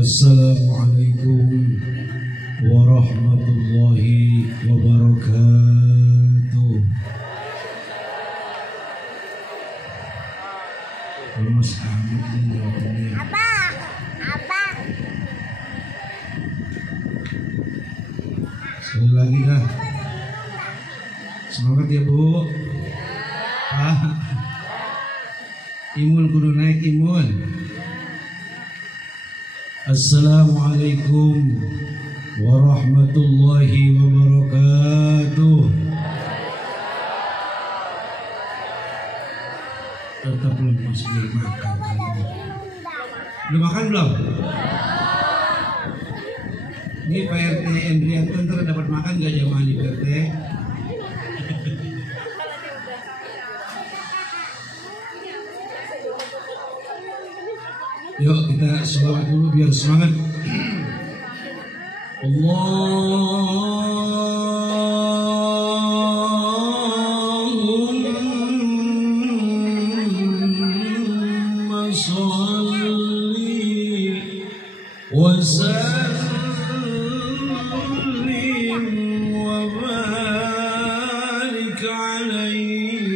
Assalamualaikum warahmatullahi wabarakatuh. Mas Ahmad ini apa? Sekali lagi dah. Semangat ya Bu. Imun kudu naik imun. Assalamualaikum warahmatullahi wabarakatuh. Tetap belum masih makan. Udah makan belum? Ini Pak RT Endrianto ntar dapat makan gak jamaah di PRT? Yuk kita sholawat dulu biar semangat. Allahumma sholli wa sallim wa barik alaihi.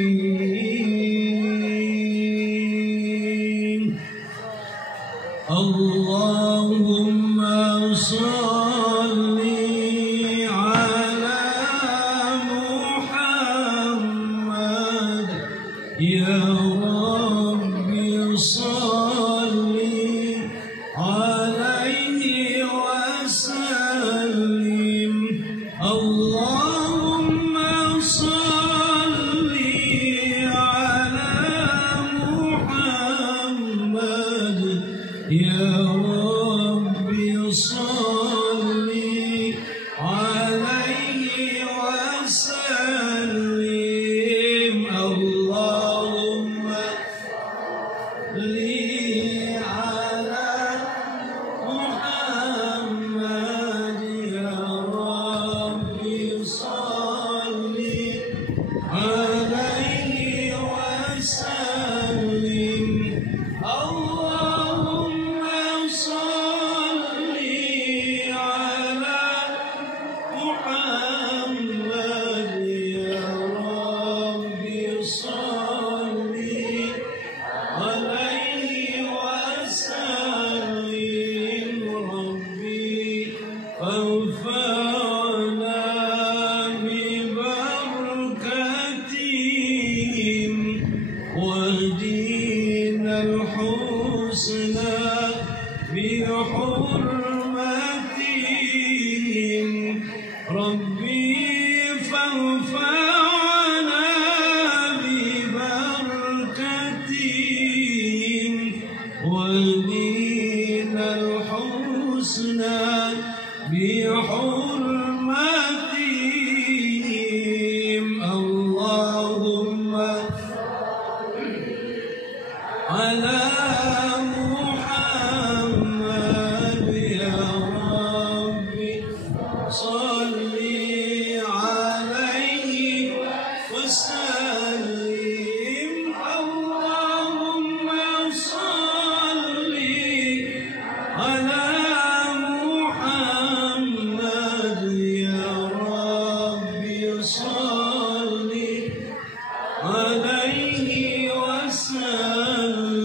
Allahumma sholli ala Muhammad ya Rabbi sholli alaihi wa sallim. Allahumma sholli ala Muhammad ya Rabbi sholli alaihi wa sallim. Allahumma sholli ala Muhammad ya Rabbi sholli alaihi wa sallim. Allahumma sholli ala Muhammad ya Rabbi sholli alaihi wa sallim. Rabbi anfa'na bi barakatihim wahdina al-husna bi hurmatihim. Rabbi fanfa'na bi barakatihim wahdina al-husna bi hurmatihim. Allahumma ala Muhammad ya Rabbi sholli alaihi wa sallim. Allahumma sholli ala Muhammad ya Rabbi sholli alaihi wa sallim.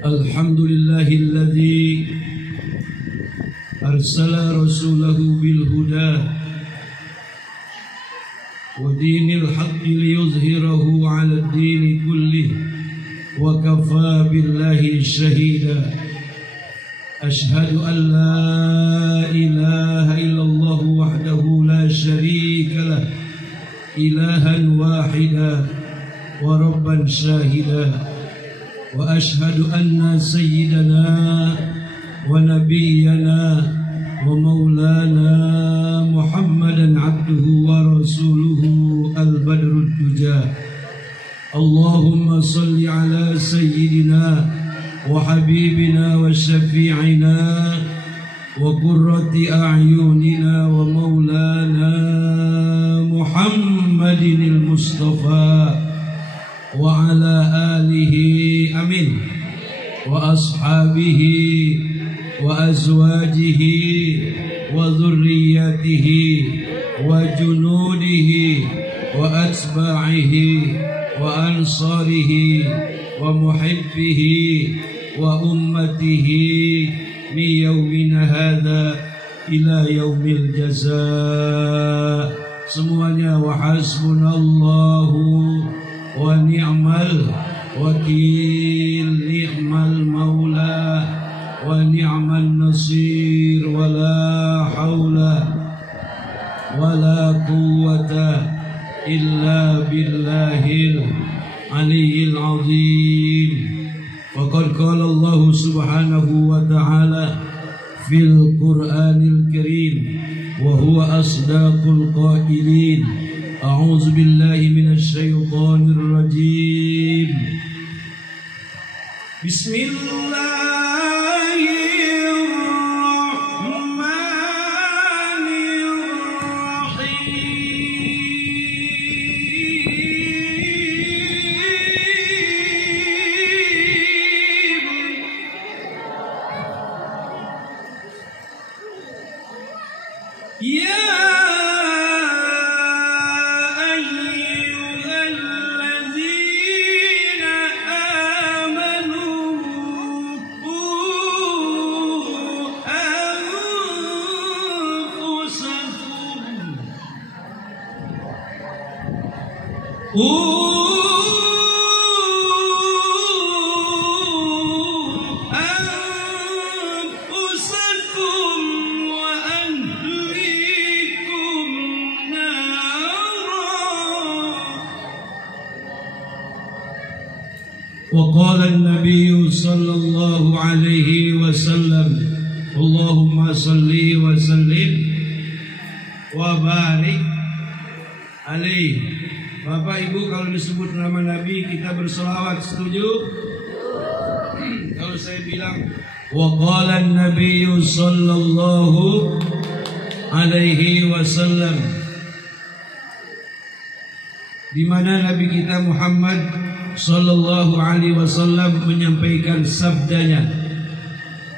Alhamdulillahilladzi arsala rasulahu bil huda wa dinil haqqi liyuzhirahu 'ala ad-dini kullih wa kafaa billahi shahida. Ashhadu an la ilaha illallah wahdahu la sharika lah, ilahan wahida wa rabban shahida. Wa ashhadu anna sayyidana wa nabiyyana wa maulana Muhammadan abduhu wa rasuluhu al-badrud duja. Allahumma salli ala sayyidina wa habibina wa syafi'ina wa qurrati a'yunina wa maulana Muhammadin al-Mustafa wa ala alihi amin. وأصحابه وأزواجه وذريته وجنوده وأتباعه وأنصاره ومحبه وأمته من يومنا هذا إلى يوم الجزاء. Semuanya wa hasbunallahu wa ni'mal wakil, ni'mal maula wa ni'man nasir, wa la hawla wa la quwwata illa billahil aliyyil azim. Faqad qala Allah subhanahu wa ta'ala fil Qur'anil Karim wa huwa asdaqul qailin. A'udzu billahi minasy syaithanir rajim. وقال النبي صلى الله عليه وسلم اللهم صل وسلم وبارك عليه. Bapak Ibu, kalau disebut nama Nabi kita berselawat, setuju? Kalau saya bilang waqala an-nabiy sallallahu alaihi wasallam, di mana Nabi kita Muhammad sallallahu alaihi wasallam menyampaikan sabdanya,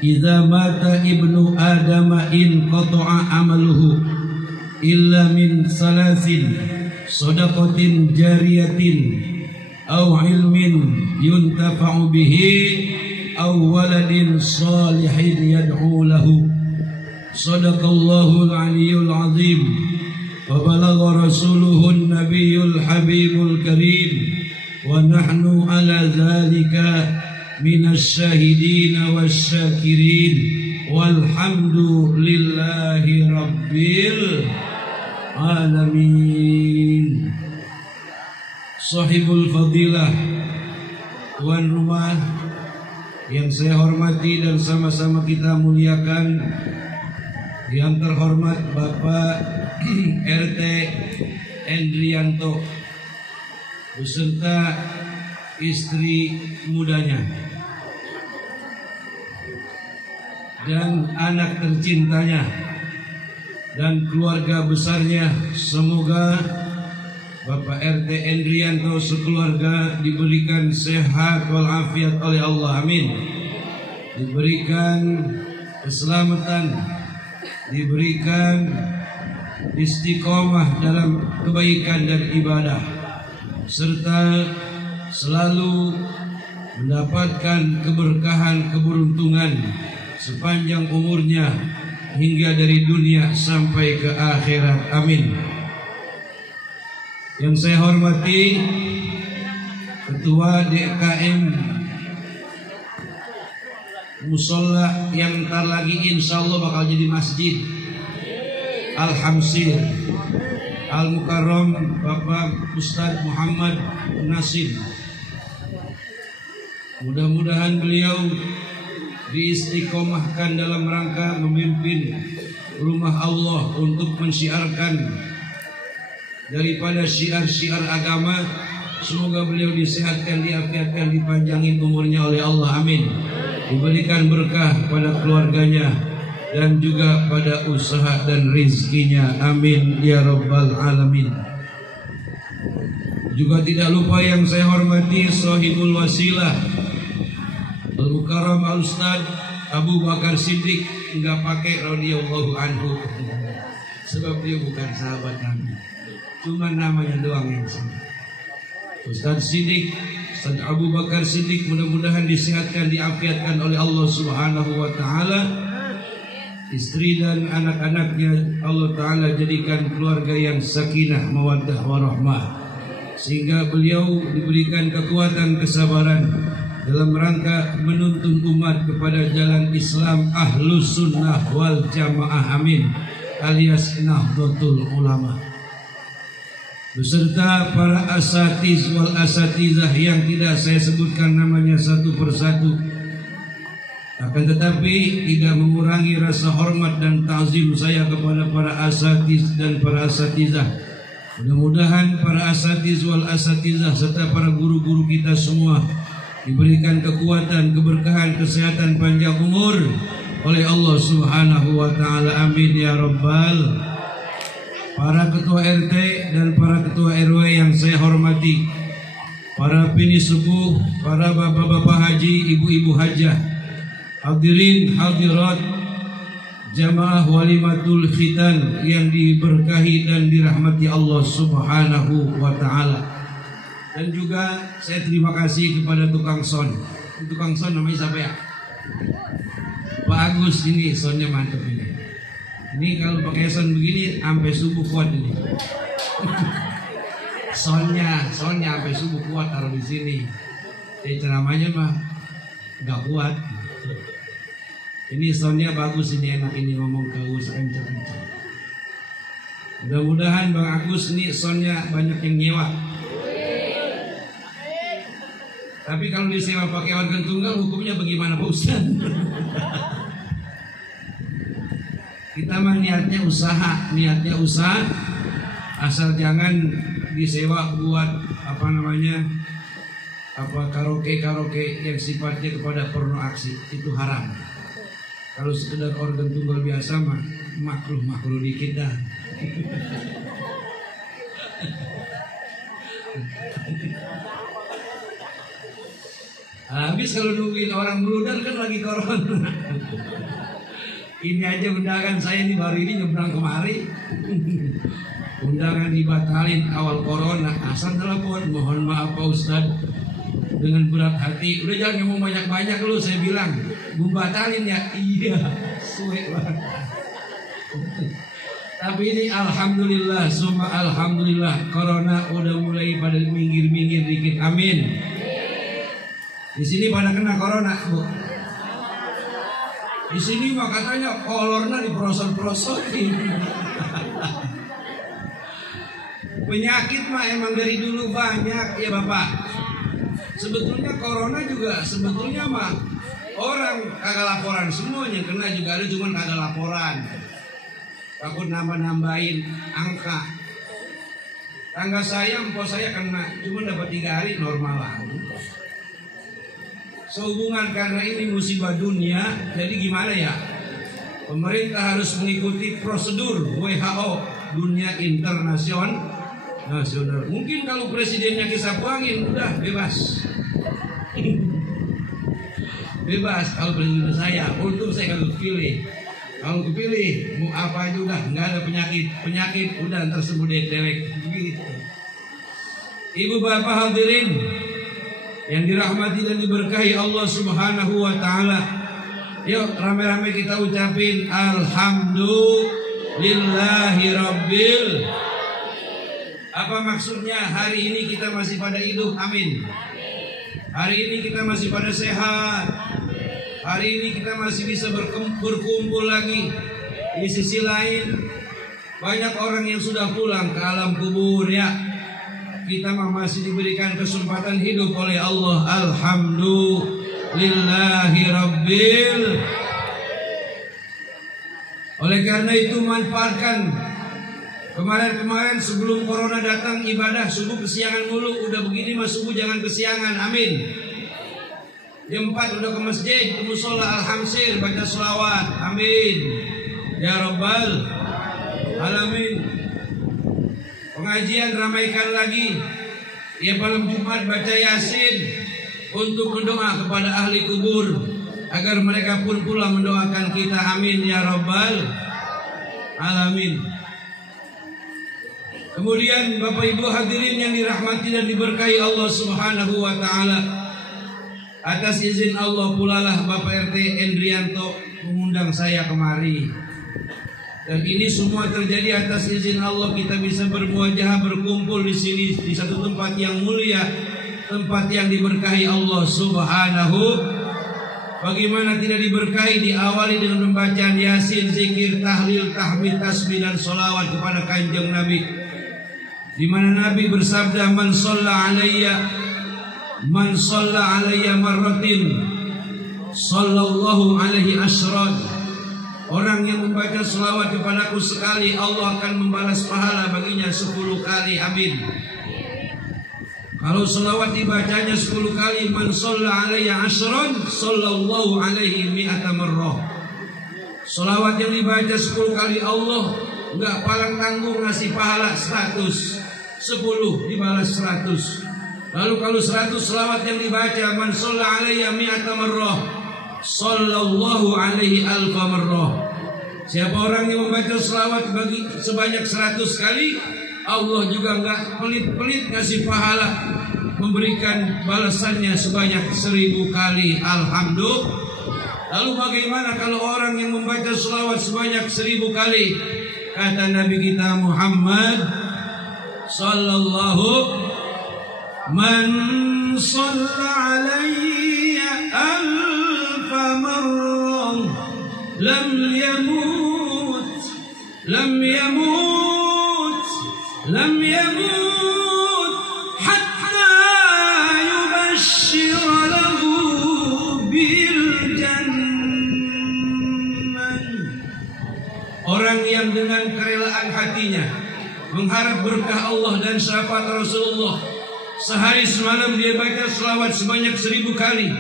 idza mata ibnu adama in qata'a amaluhu illa min salasin sadaqatin jariyatin aw ilmin yuntafa'u bihi aw waladin salihin yad'u lahu. Sadaqallahul aliyyul azim wa balagha rasuluhun nabiyyul habibul karim wa nahnu ala dhalika minasy syahidin wasyakirin walhamdulillahi rabbil alamin. Sahibul fadilah, tuan rumah yang saya hormati dan sama-sama kita muliakan, yang terhormat Bapak RT Endrianto beserta istri mudanya dan anak tercintanya dan keluarga besarnya. Semoga Bapak RT Endrianto sekeluarga diberikan sehat walafiat oleh Allah, amin. Diberikan keselamatan, diberikan istiqomah dalam kebaikan dan ibadah, serta selalu mendapatkan keberkahan, keberuntungan sepanjang umurnya hingga dari dunia sampai ke akhirat, amin. Yang saya hormati Ketua DKM Musola yang ntar lagi insya Allah bakal jadi masjid, Al-Hamsir Al-Mukarram Bapak Ustadz Muhammad Nasir. Mudah-mudahan beliau diistiqomahkan dalam rangka memimpin rumah Allah untuk mensyiarkan daripada syiar-syiar agama. Semoga beliau disehatkan, diafiatkan, dipanjangin umurnya oleh Allah, amin. Diberikan berkah pada keluarganya dan juga pada usaha dan rizkinya, amin ya rabbal alamin. Juga tidak lupa yang saya hormati sahibul wasilah Al-Mukarram Al-Ustaz Abu Bakar Siddiq, enggak pakai radhiyallahu anhu sebab dia bukan sahabat Nabi, cuma namanya doang yang sama. Ustaz Siddiq, Ustaz Abu Bakar Siddiq, mudah-mudahan disehatkan, diafiatkan oleh Allah Subhanahu wa taala. Istri dan anak-anaknya Allah taala jadikan keluarga yang sakinah, mawaddah warahmah, sehingga beliau diberikan kekuatan, kesabaran dalam rangka menuntun umat kepada jalan Islam Ahlus Sunnah wal Jamaah, amin, alias Nahdlatul Ulama, beserta para asatiz wal asatizah yang tidak saya sebutkan namanya satu persatu, akan tetapi tidak mengurangi rasa hormat dan ta'zim saya kepada para asatiz dan para asatizah. Mudah-mudahan para asatiz wal asatizah serta para guru-guru kita semua diberikan kekuatan, keberkahan, kesehatan, panjang umur oleh Allah Subhanahu wa taala, amin ya rabbal. Para ketua RT dan para ketua RW yang saya hormati, para pini subuh, para bapak-bapak haji, ibu-ibu hajah, hadirin hadirat jamaah walimatul khitan yang diberkahi dan dirahmati Allah Subhanahu wa taala. Dan juga saya terima kasih kepada tukang son. Tukang son namanya siapa ya? Pak Agus, ini sonnya mantap ini. Ini kalau pakai son begini sampai subuh kuat ini. Sonnya sampai subuh kuat, taruh di sini. Ceramahnya mah nggak kuat. Ini sonnya bagus, ini enak, ini ngomong Agus kencang-kencang. Mudah-mudahan Bang Agus ini sonnya banyak yang nyewa. Tapi kalau disewa pakai organ tunggal hukumnya bagaimana Pak Ustaz? Kita mah niatnya usaha, asal jangan disewa buat karaoke yang sifatnya kepada porno aksi, itu haram. Kalau sekedar organ tunggal biasa mah makruh dikit dah. Habis kalau nungguin orang meludar kan lagi corona. Ini aja undangan saya nih baru ini nyebrang kemari. Undangan dibatalin awal corona. Asal telepon, mohon maaf Pak Ustaz, dengan berat hati. Udah jangan ngomong banyak-banyak lu, saya bilang. Gue batalin ya. Iya, suwe banget. Tapi ini alhamdulillah, summa alhamdulillah, corona udah mulai pada minggir-minggir dikit. Amin. Di sini pada kena corona, Bu. Di sini mah katanya kolornya diprosot-prosotin. Penyakit mah emang dari dulu banyak ya Bapak. Sebetulnya corona juga sebetulnya mah orang kagak laporan, semuanya kena juga ada, cuman kagak laporan. Takut nambah-nambahin angka. Tangga saya, empok saya kena, cuman dapat 3 hari normal lagi. Sehubungan karena ini musibah dunia, jadi gimana ya? Pemerintah harus mengikuti prosedur WHO dunia internasional. Mungkin kalau presidennya disapu angin, udah bebas. Bebas kalau presiden saya, untung saya kalau kepilih. Kalau kepilih mau apa aja udah, nggak ada penyakit udah ntar sembuh dewek gitu. Ibu bapak hadirin yang dirahmati dan diberkahi Allah Subhanahu wa taala. Yuk rame-rame kita ucapin alhamdulillahi rabbil. Apa maksudnya? Hari ini kita masih pada hidup, amin. Hari ini kita masih pada sehat. Hari ini kita masih bisa berkumpul lagi. Di sisi lain banyak orang yang sudah pulang ke alam kubur ya. Kita masih diberikan kesempatan hidup oleh Allah. Alhamdulillahi rabbil. Oleh karena itu manfaatkan. Kemarin sebelum corona datang ibadah subuh kesiangan mulu. Udah begini mas subuh jangan kesiangan, amin. Jam 4 udah ke masjid, ke musola al-hamsir, baca sholawat, amin. Ya rabbal alamin. Pengajian ramaikan lagi. Ya malam Jumat baca Yasin. untuk mendoa kepada ahli kubur agar mereka pun pula mendoakan kita. Amin ya rabbal alamin. Kemudian Bapak Ibu hadirin yang dirahmati dan diberkahi Allah Subhanahu wa taala, atas izin Allah pula lah Bapak RT Endrianto mengundang saya kemari. Dan ini semua terjadi atas izin Allah, kita bisa bermuajahah berkumpul di sini di satu tempat yang mulia, tempat yang diberkahi Allah Subhanahu. Bagaimana tidak diberkahi, diawali dengan pembacaan Yasin, zikir, tahlil, tahmid, tasbih dan sholawat kepada Kanjeng Nabi, di mana Nabi bersabda, man shalla alayya marratin sallallahu alaihi asyran. Orang yang membaca selawat kepadaku sekali, Allah akan membalas pahala baginya 10 kali. Amin. Kalau selawat dibacanya 10 kali, man shalla alayya asyran sallallahu alaihi mi'ata marrah. Selawat yang dibaca 10 kali, Allah enggak palang tanggung ngasih pahala 100. 10 dibalas 100. Lalu kalau 100 selawat yang dibaca, man shalla alayya mi'ata marrah sallallahu alaihi alfa marrah. Siapa orang yang membaca selawat bagi sebanyak 100 kali, Allah juga enggak pelit-pelit ngasih pahala, memberikan balasannya sebanyak 1000 kali. Alhamdulillah. Lalu bagaimana kalau orang yang membaca selawat sebanyak 1000 kali? Kata Nabi kita Muhammad sallallahu, man shalla alayya alfa marrah lam yamut hatta yubashshir lahu bil jannah. Orang yang dengan kerelaan hatinya mengharap berkah Allah dan syafaat Rasulullah, sehari semalam dia baca selawat sebanyak 1000 kali,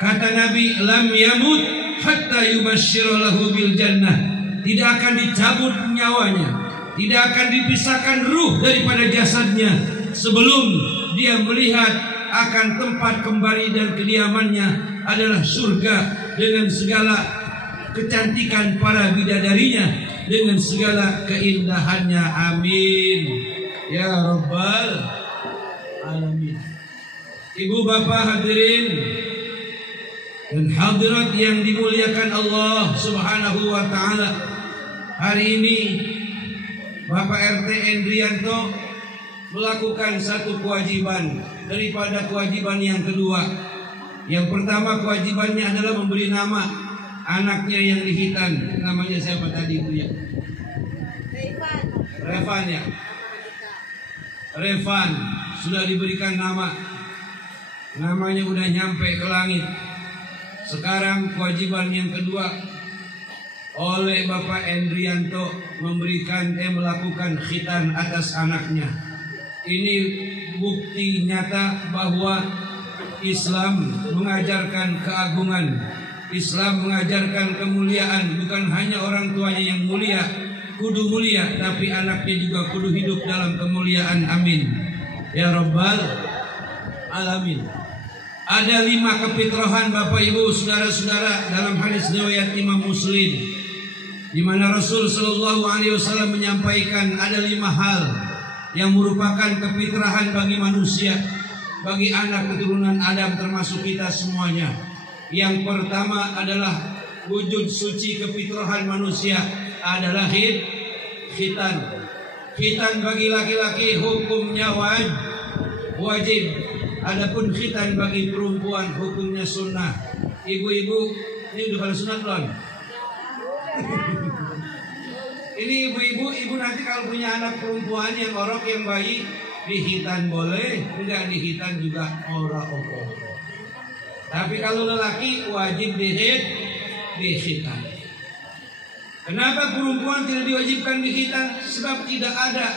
kata Nabi, lam yamut hatta yubashshir lahu bil jannah. Tidak akan dicabut nyawanya, tidak akan dipisahkan ruh daripada jasadnya sebelum dia melihat akan tempat kembali dan kediamannya adalah surga dengan segala kecantikan para bidadarinya, dengan segala keindahannya. Amin ya rabbal alamin. Ibu bapak hadirin dan hadirat yang dimuliakan Allah Subhanahu wa taala, hari ini Bapak RT Endrianto melakukan satu kewajiban daripada kewajiban yang kedua. Yang pertama kewajibannya adalah memberi nama anaknya yang dihitan. Namanya siapa tadi Bu ya? Revan ya. Revan sudah diberikan nama. Namanya udah nyampe ke langit. Sekarang kewajiban yang kedua oleh Bapak Endrianto melakukan khitan atas anaknya. Ini bukti nyata bahwa Islam mengajarkan keagungan, Islam mengajarkan kemuliaan. Bukan hanya orang tuanya yang mulia, kudu mulia, tapi anaknya juga kudu hidup dalam kemuliaan. Amin ya rabbal alamin. Ada 5 kefitrahan Bapak Ibu saudara-saudara dalam hadis riwayat Imam Muslim, di mana Rasul Shallallahu Alaihi Wasallam menyampaikan ada 5 hal yang merupakan kefitrahan bagi manusia, bagi anak keturunan Adam termasuk kita semuanya. Yang pertama adalah wujud suci kefitrahan manusia adalah khitan. Khitan bagi laki-laki hukumnya wajib. Adapun khitan bagi perempuan hukumnya sunnah. Ibu-ibu, ini udah pada sunat belum? Ini ibu nanti kalau punya anak perempuan yang orok yang bayi, dihitan boleh, enggak dihitan juga ora opo. Tapi kalau lelaki wajib dihitan. Kenapa perempuan tidak diwajibkan dihitan? Sebab tidak ada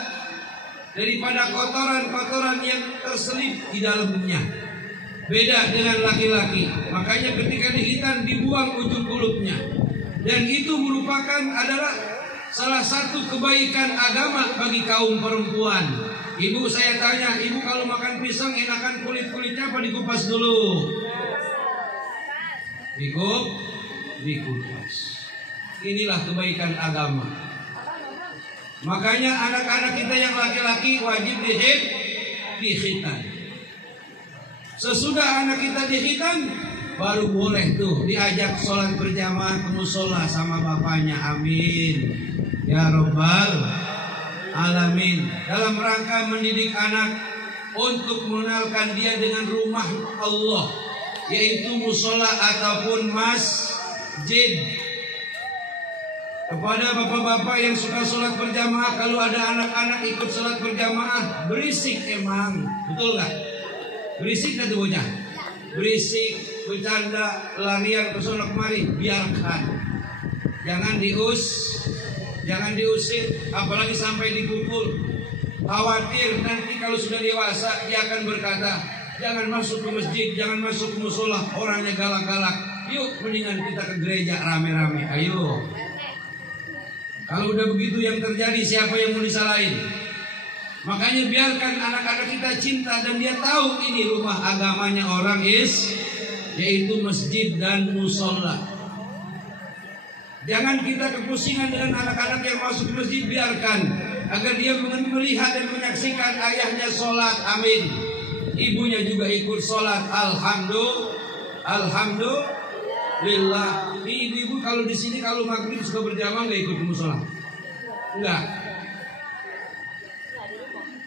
daripada kotoran-kotoran yang terselip di dalamnya. Beda dengan laki-laki. Makanya ketika dihitan dibuang ujung kulitnya. Dan itu merupakan adalah salah satu kebaikan agama bagi kaum perempuan. Ibu saya tanya, ibu kalau makan pisang enakan kulit-kulitnya apa dikupas dulu? Dikupas. Inilah kebaikan agama. Makanya anak-anak kita yang laki-laki wajib dikhitan. Sesudah anak kita dikhitan, baru boleh tuh diajak sholat berjamaah ke musola sama bapaknya. Amin ya Rabbal Alamin. Dalam rangka mendidik anak untuk mengenalkan dia dengan rumah Allah, yaitu musola ataupun masjid. Kepada bapak-bapak yang suka sholat berjamaah, kalau ada anak-anak ikut sholat berjamaah, berisik emang, betul gak? Berisik gak tuh bocah? Berisik, bercanda, larian ke sana kemari, biarkan. Jangan diusir, apalagi sampai dipukul. Khawatir nanti kalau sudah dewasa dia akan berkata, jangan masuk ke masjid, jangan masuk ke musola, orangnya galak-galak. Yuk mendingan kita ke gereja rame-rame, ayo. Kalau udah begitu yang terjadi, siapa yang mau disalahin? Makanya biarkan anak-anak kita cinta dan dia tahu ini rumah agamanya orang yaitu masjid dan musola. Jangan kita kepusingan dengan anak-anak yang masuk ke masjid, biarkan agar dia melihat dan menyaksikan ayahnya sholat, amin. Ibunya juga ikut sholat, alhamdulillah. Ibu kalau di sini kalau maghrib suka berjamaah nggak ikut musola? Enggak.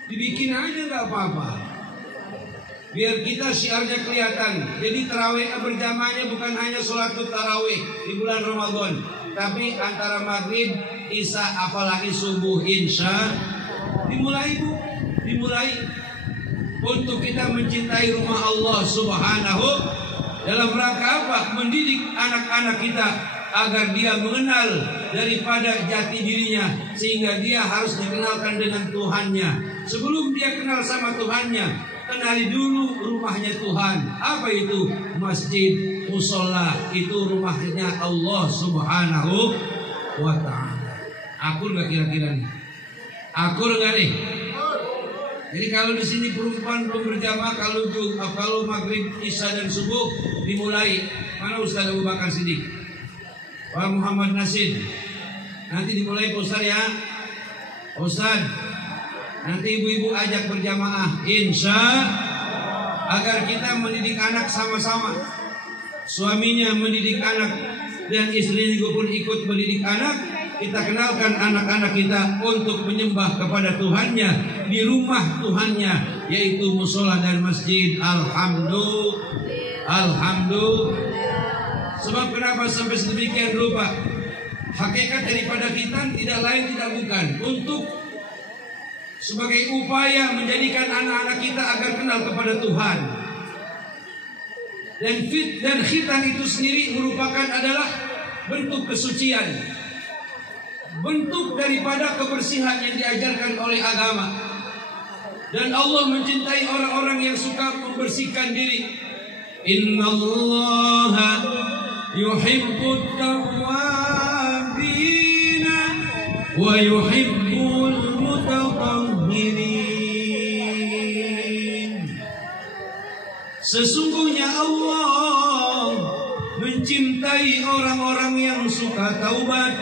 Dibikin aja nggak apa-apa. Biar kita syiarnya kelihatan. Jadi tarawih berjamaahnya bukan hanya sholatul tarawih di bulan Ramadan, tapi antara maghrib, isya, apalagi subuh, insya. Dimulai Bu, dimulai untuk kita mencintai rumah Allah Subhanahu. Dalam rangka apa? Mendidik anak-anak kita agar dia mengenal daripada jati dirinya, sehingga dia harus dikenalkan dengan Tuhannya. Sebelum dia kenal sama Tuhannya, kenali dulu rumahnya Tuhan. Apa itu? Masjid, musola, itu rumahnya Allah Subhanahu wa ta'ala. Akur gak kira-kira nih? Akur gak nih? Jadi kalau di sini perempuan belum berjamaah, kalau maghrib, isya dan subuh dimulai. Mana Ustaz Abu Bakar Siddiq? Pak Muhammad Nasir. Nanti dimulai Pak Ustaz ya. Ustaz, nanti ibu-ibu ajak berjamaah, insya, agar kita mendidik anak sama-sama. Suaminya mendidik anak dan istrinya juga pun ikut mendidik anak. Kita kenalkan anak-anak kita untuk menyembah kepada Tuhannya di rumah Tuhannya, yaitu musola dan masjid. Alhamdulillah. Sebab kenapa sampai sedemikian rupa? Hakikat daripada khitan tidak lain tidak bukan untuk sebagai upaya menjadikan anak-anak kita agar kenal kepada Tuhan. Dan khitan itu sendiri merupakan adalah bentuk kesucian, bentuk daripada kebersihan yang diajarkan oleh agama. Dan Allah mencintai orang-orang yang suka membersihkan diri. Innallaha yuhibbut tawwabina wa yuhibbul mutatahhirin. Sesungguhnya Allah mencintai orang-orang yang suka taubat,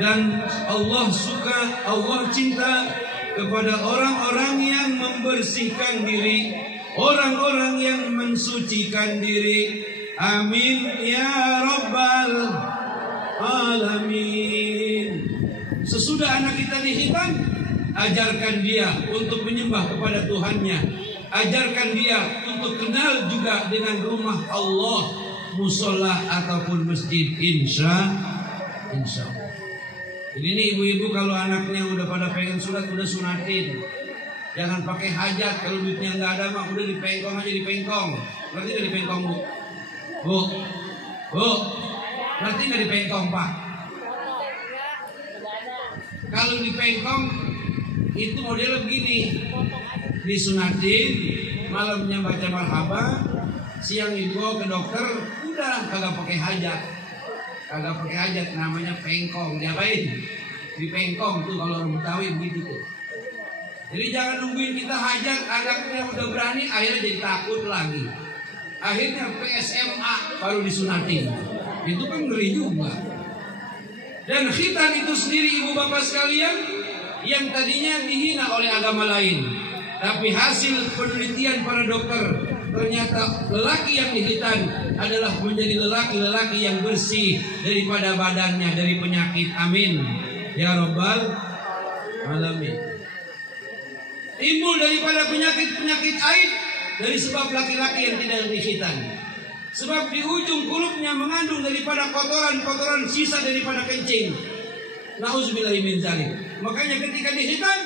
dan Allah cinta kepada orang-orang yang membersihkan diri, orang-orang yang mensucikan diri. Amin ya Rabbal Alamin. Sesudah anak kita dikhitan, ajarkan dia untuk menyembah kepada Tuhannya. Ajarkan dia untuk kenal juga dengan rumah Allah, musola ataupun masjid, insya Allah. Jadi ini ibu-ibu kalau anaknya udah pada pengen sunat, udah sunatin. Jangan pakai hajat, kalau duitnya nggak ada mah udah dipengkong aja, dipengkong. Berarti nggak dipengkong Bu? Berarti nggak dipengkong Pak? Kalau dipengkong itu modelnya begini, disunatin, malamnya baca marhaba, siang dibawa ke dokter, udah kagak pakai hajat. Kagak pakai hajat, namanya pengkong. Diapain? Dipengkong tuh kalau orang Betawi begitu tuh. Jadi jangan nungguin kita hajat, anaknya udah berani, akhirnya jadi takut lagi. Akhirnya PSMA baru disunatin. Itu kan ngeri juga. Dan khitan itu sendiri ibu bapak sekalian, yang tadinya dihina oleh agama lain, tapi hasil penelitian para dokter, ternyata lelaki yang dikhitan adalah menjadi lelaki-lelaki yang bersih daripada badannya dari penyakit. Amin ya rabbal alamin. Timbul daripada penyakit-penyakit aib dari sebab laki-laki yang tidak dikhitan. Sebab di ujung kulupnya mengandung daripada kotoran-kotoran sisa daripada kencing. Nauzubillahi min dzalik. Makanya ketika dikhitan,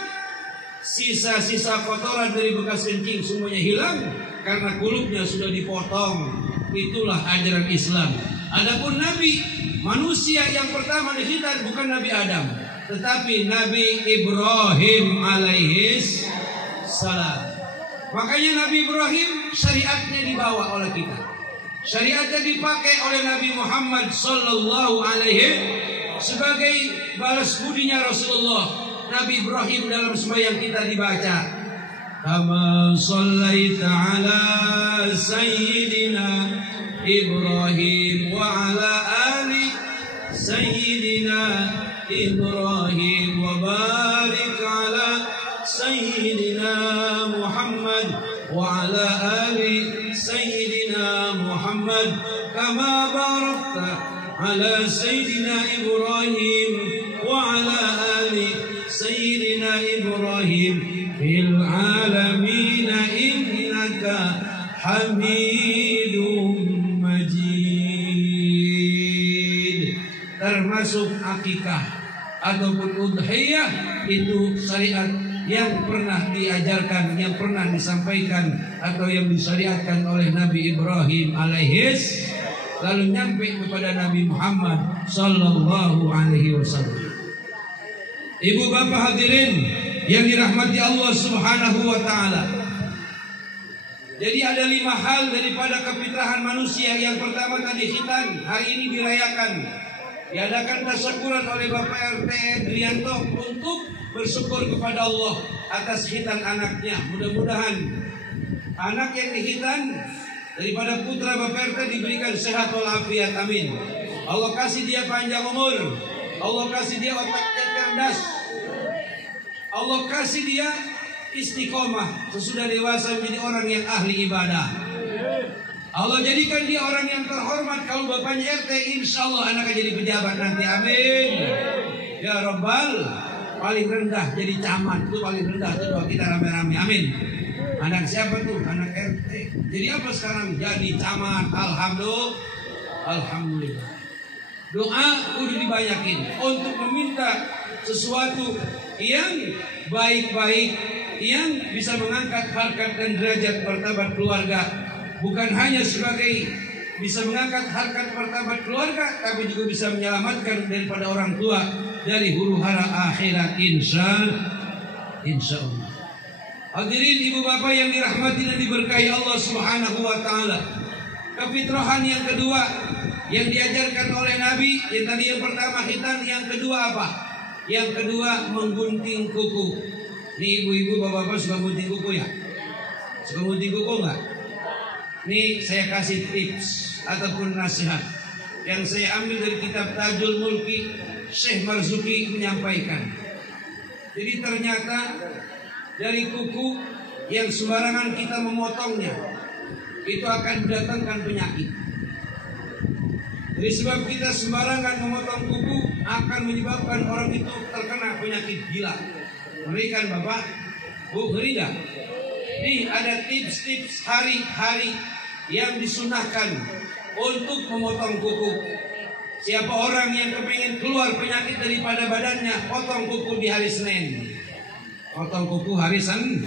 sisa-sisa kotoran dari bekas kencing semuanya hilang karena kulupnya sudah dipotong. Itulah ajaran Islam. Adapun Nabi, manusia yang pertama dikhitan bukan Nabi Adam, tetapi Nabi Ibrahim alaihis salam. Makanya Nabi Ibrahim syariatnya dibawa oleh kita. Syariatnya dipakai oleh Nabi Muhammad sallallahu alaihi sebagai balas budinya Rasulullah. Nabi Ibrahim dalam sembahyang kita dibaca, kama shallaita ala sayyidina Ibrahim wa ala ali sayyidina Ibrahim wa barik ala sayyidina Muhammad wa ala ali sayyidina Muhammad kama barakta ala sayyidina Ibrahim wa ala ali sayyidina Ibrahim fil alamin innaka Hamidum Majid. Termasuk akikah ataupun udhiyah itu syariat yang pernah diajarkan, yang pernah disampaikan atau yang disyariatkan oleh Nabi Ibrahim alaihis, lalu nyampe kepada Nabi Muhammad sallallahu alaihi wasallam. Ibu bapak hadirin yang dirahmati Allah subhanahu wa ta'ala. Jadi ada 5 hal daripada kefitrahan manusia. Yang pertama tadi khitan, hari ini dirayakan, diadakan tasyakuran oleh Bapak RT Drianto untuk bersyukur kepada Allah atas khitan anaknya. Mudah-mudahan anak yang dikhitan daripada putra Bapak RT diberikan sehat walafiat. Amin. Allah kasih dia panjang umur, Allah kasih dia otak yang cerdas, Allah kasih dia istiqomah sesudah dewasa menjadi orang yang ahli ibadah. Allah jadikan dia orang yang terhormat. Kalau bapaknya RT, insya Allah anaknya jadi pejabat nanti. Amin ya rabbal. Paling rendah jadi camat, itu paling rendah. Itu doa kita rame-rame. Amin. Anak siapa tuh? Anak RT. Jadi apa sekarang? Jadi camat. Alhamdulillah. Doa udah dibanyakin untuk meminta sesuatu yang baik-baik, yang bisa mengangkat harkat dan derajat martabat keluarga. Bukan hanya sebagai bisa mengangkat harkat martabat keluarga, tapi juga bisa menyelamatkan daripada orang tua dari huru hara akhirat, insya Allah. Hadirin ibu bapak yang dirahmati dan diberkahi Allah subhanahu wa ta'ala. Kefitrahan yang kedua yang diajarkan oleh Nabi, yang tadi yang pertama khitan, yang kedua apa? Yang kedua menggunting kuku. Nih ibu-ibu bapak-bapak suka gunting kuku ya? Suka gunting kuku enggak? Nih saya kasih tips ataupun nasihat yang saya ambil dari kitab Tajul Mulki, Syekh Marzuki menyampaikan. Jadi ternyata dari kuku yang sembarangan kita memotongnya, itu akan mendatangkan penyakit. Jadi sebab kita sembarangan memotong kuku akan menyebabkan orang itu terkena penyakit gila. Ngeri kan Bapak? Bu, ngeri gak? Nih ada tips-tips hari-hari yang disunahkan untuk memotong kuku. Siapa orang yang kepengen keluar penyakit daripada badannya, potong kuku di hari Senin. Potong kuku hari Senin.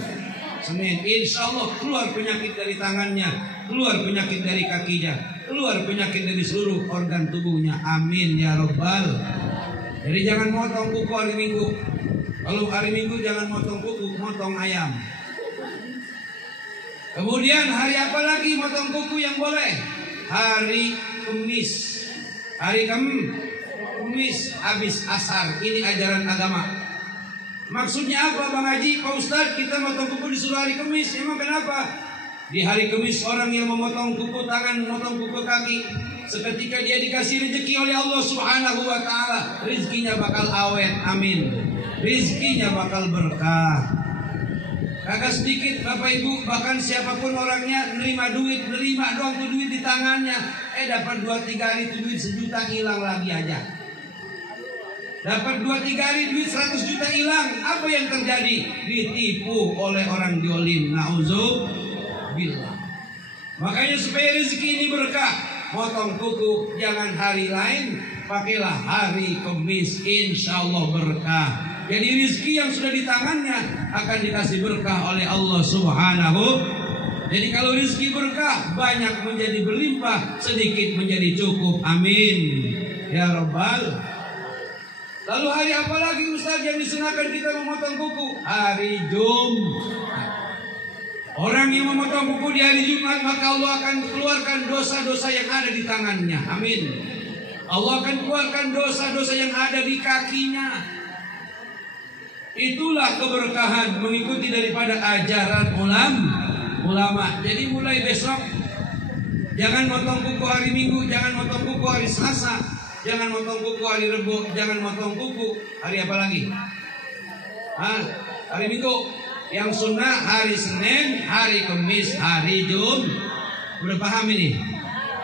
Insya Allah keluar penyakit dari tangannya, keluar penyakit dari kakinya, keluar penyakit dari seluruh organ tubuhnya. Amin ya rabbal. Jadi jangan motong kuku hari Minggu. Kalau hari Minggu jangan motong kuku, motong ayam. Kemudian hari apa lagi motong kuku yang boleh? Hari Kamis. Hari Kamis habis asar. Ini ajaran agama. Maksudnya apa Bang Haji, Pak Ustadz, kita motong kuku disuruh hari Kamis? Emang kenapa? Di hari Kamis orang yang memotong kuku tangan, memotong kuku kaki, seketika dia dikasih rezeki oleh Allah Subhanahu wa Ta'ala, rezekinya bakal awet, amin. Rezekinya bakal berkah. Kagak sedikit Bapak Ibu, bahkan siapapun orangnya nerima doang tuh duit di tangannya, dapat 2-3 hari tuh duit 1 juta hilang lagi aja. Dapat 2-3 hari duit 100 juta hilang. Apa yang terjadi? Ditipu oleh orang dolim. Na'udzubillah. Makanya supaya rezeki ini berkah, motong kuku jangan hari lain, pakailah hari Kamis, insya Allah berkah. Jadi rezeki yang sudah di tangannya akan dikasih berkah oleh Allah Subhanahu. Jadi kalau rezeki berkah, banyak menjadi berlimpah, sedikit menjadi cukup. Amin ya Rabbal. Lalu hari apa lagi Ustaz yang disunahkan kita memotong kuku? Hari Jumat. Orang yang memotong kuku di hari Jumat, maka Allah akan keluarkan dosa-dosa yang ada di tangannya. Amin. Allah akan keluarkan dosa-dosa yang ada di kakinya. Itulah keberkahan mengikuti daripada ajaran ulama. Jadi mulai besok jangan motong kuku hari Minggu, jangan motong kuku hari Selasa, jangan motong kuku hari Rebo, jangan motong kuku hari apa lagi? Hari Minggu. Yang sunnah hari Senin, hari Kamis, hari Jumat. Udah paham ini?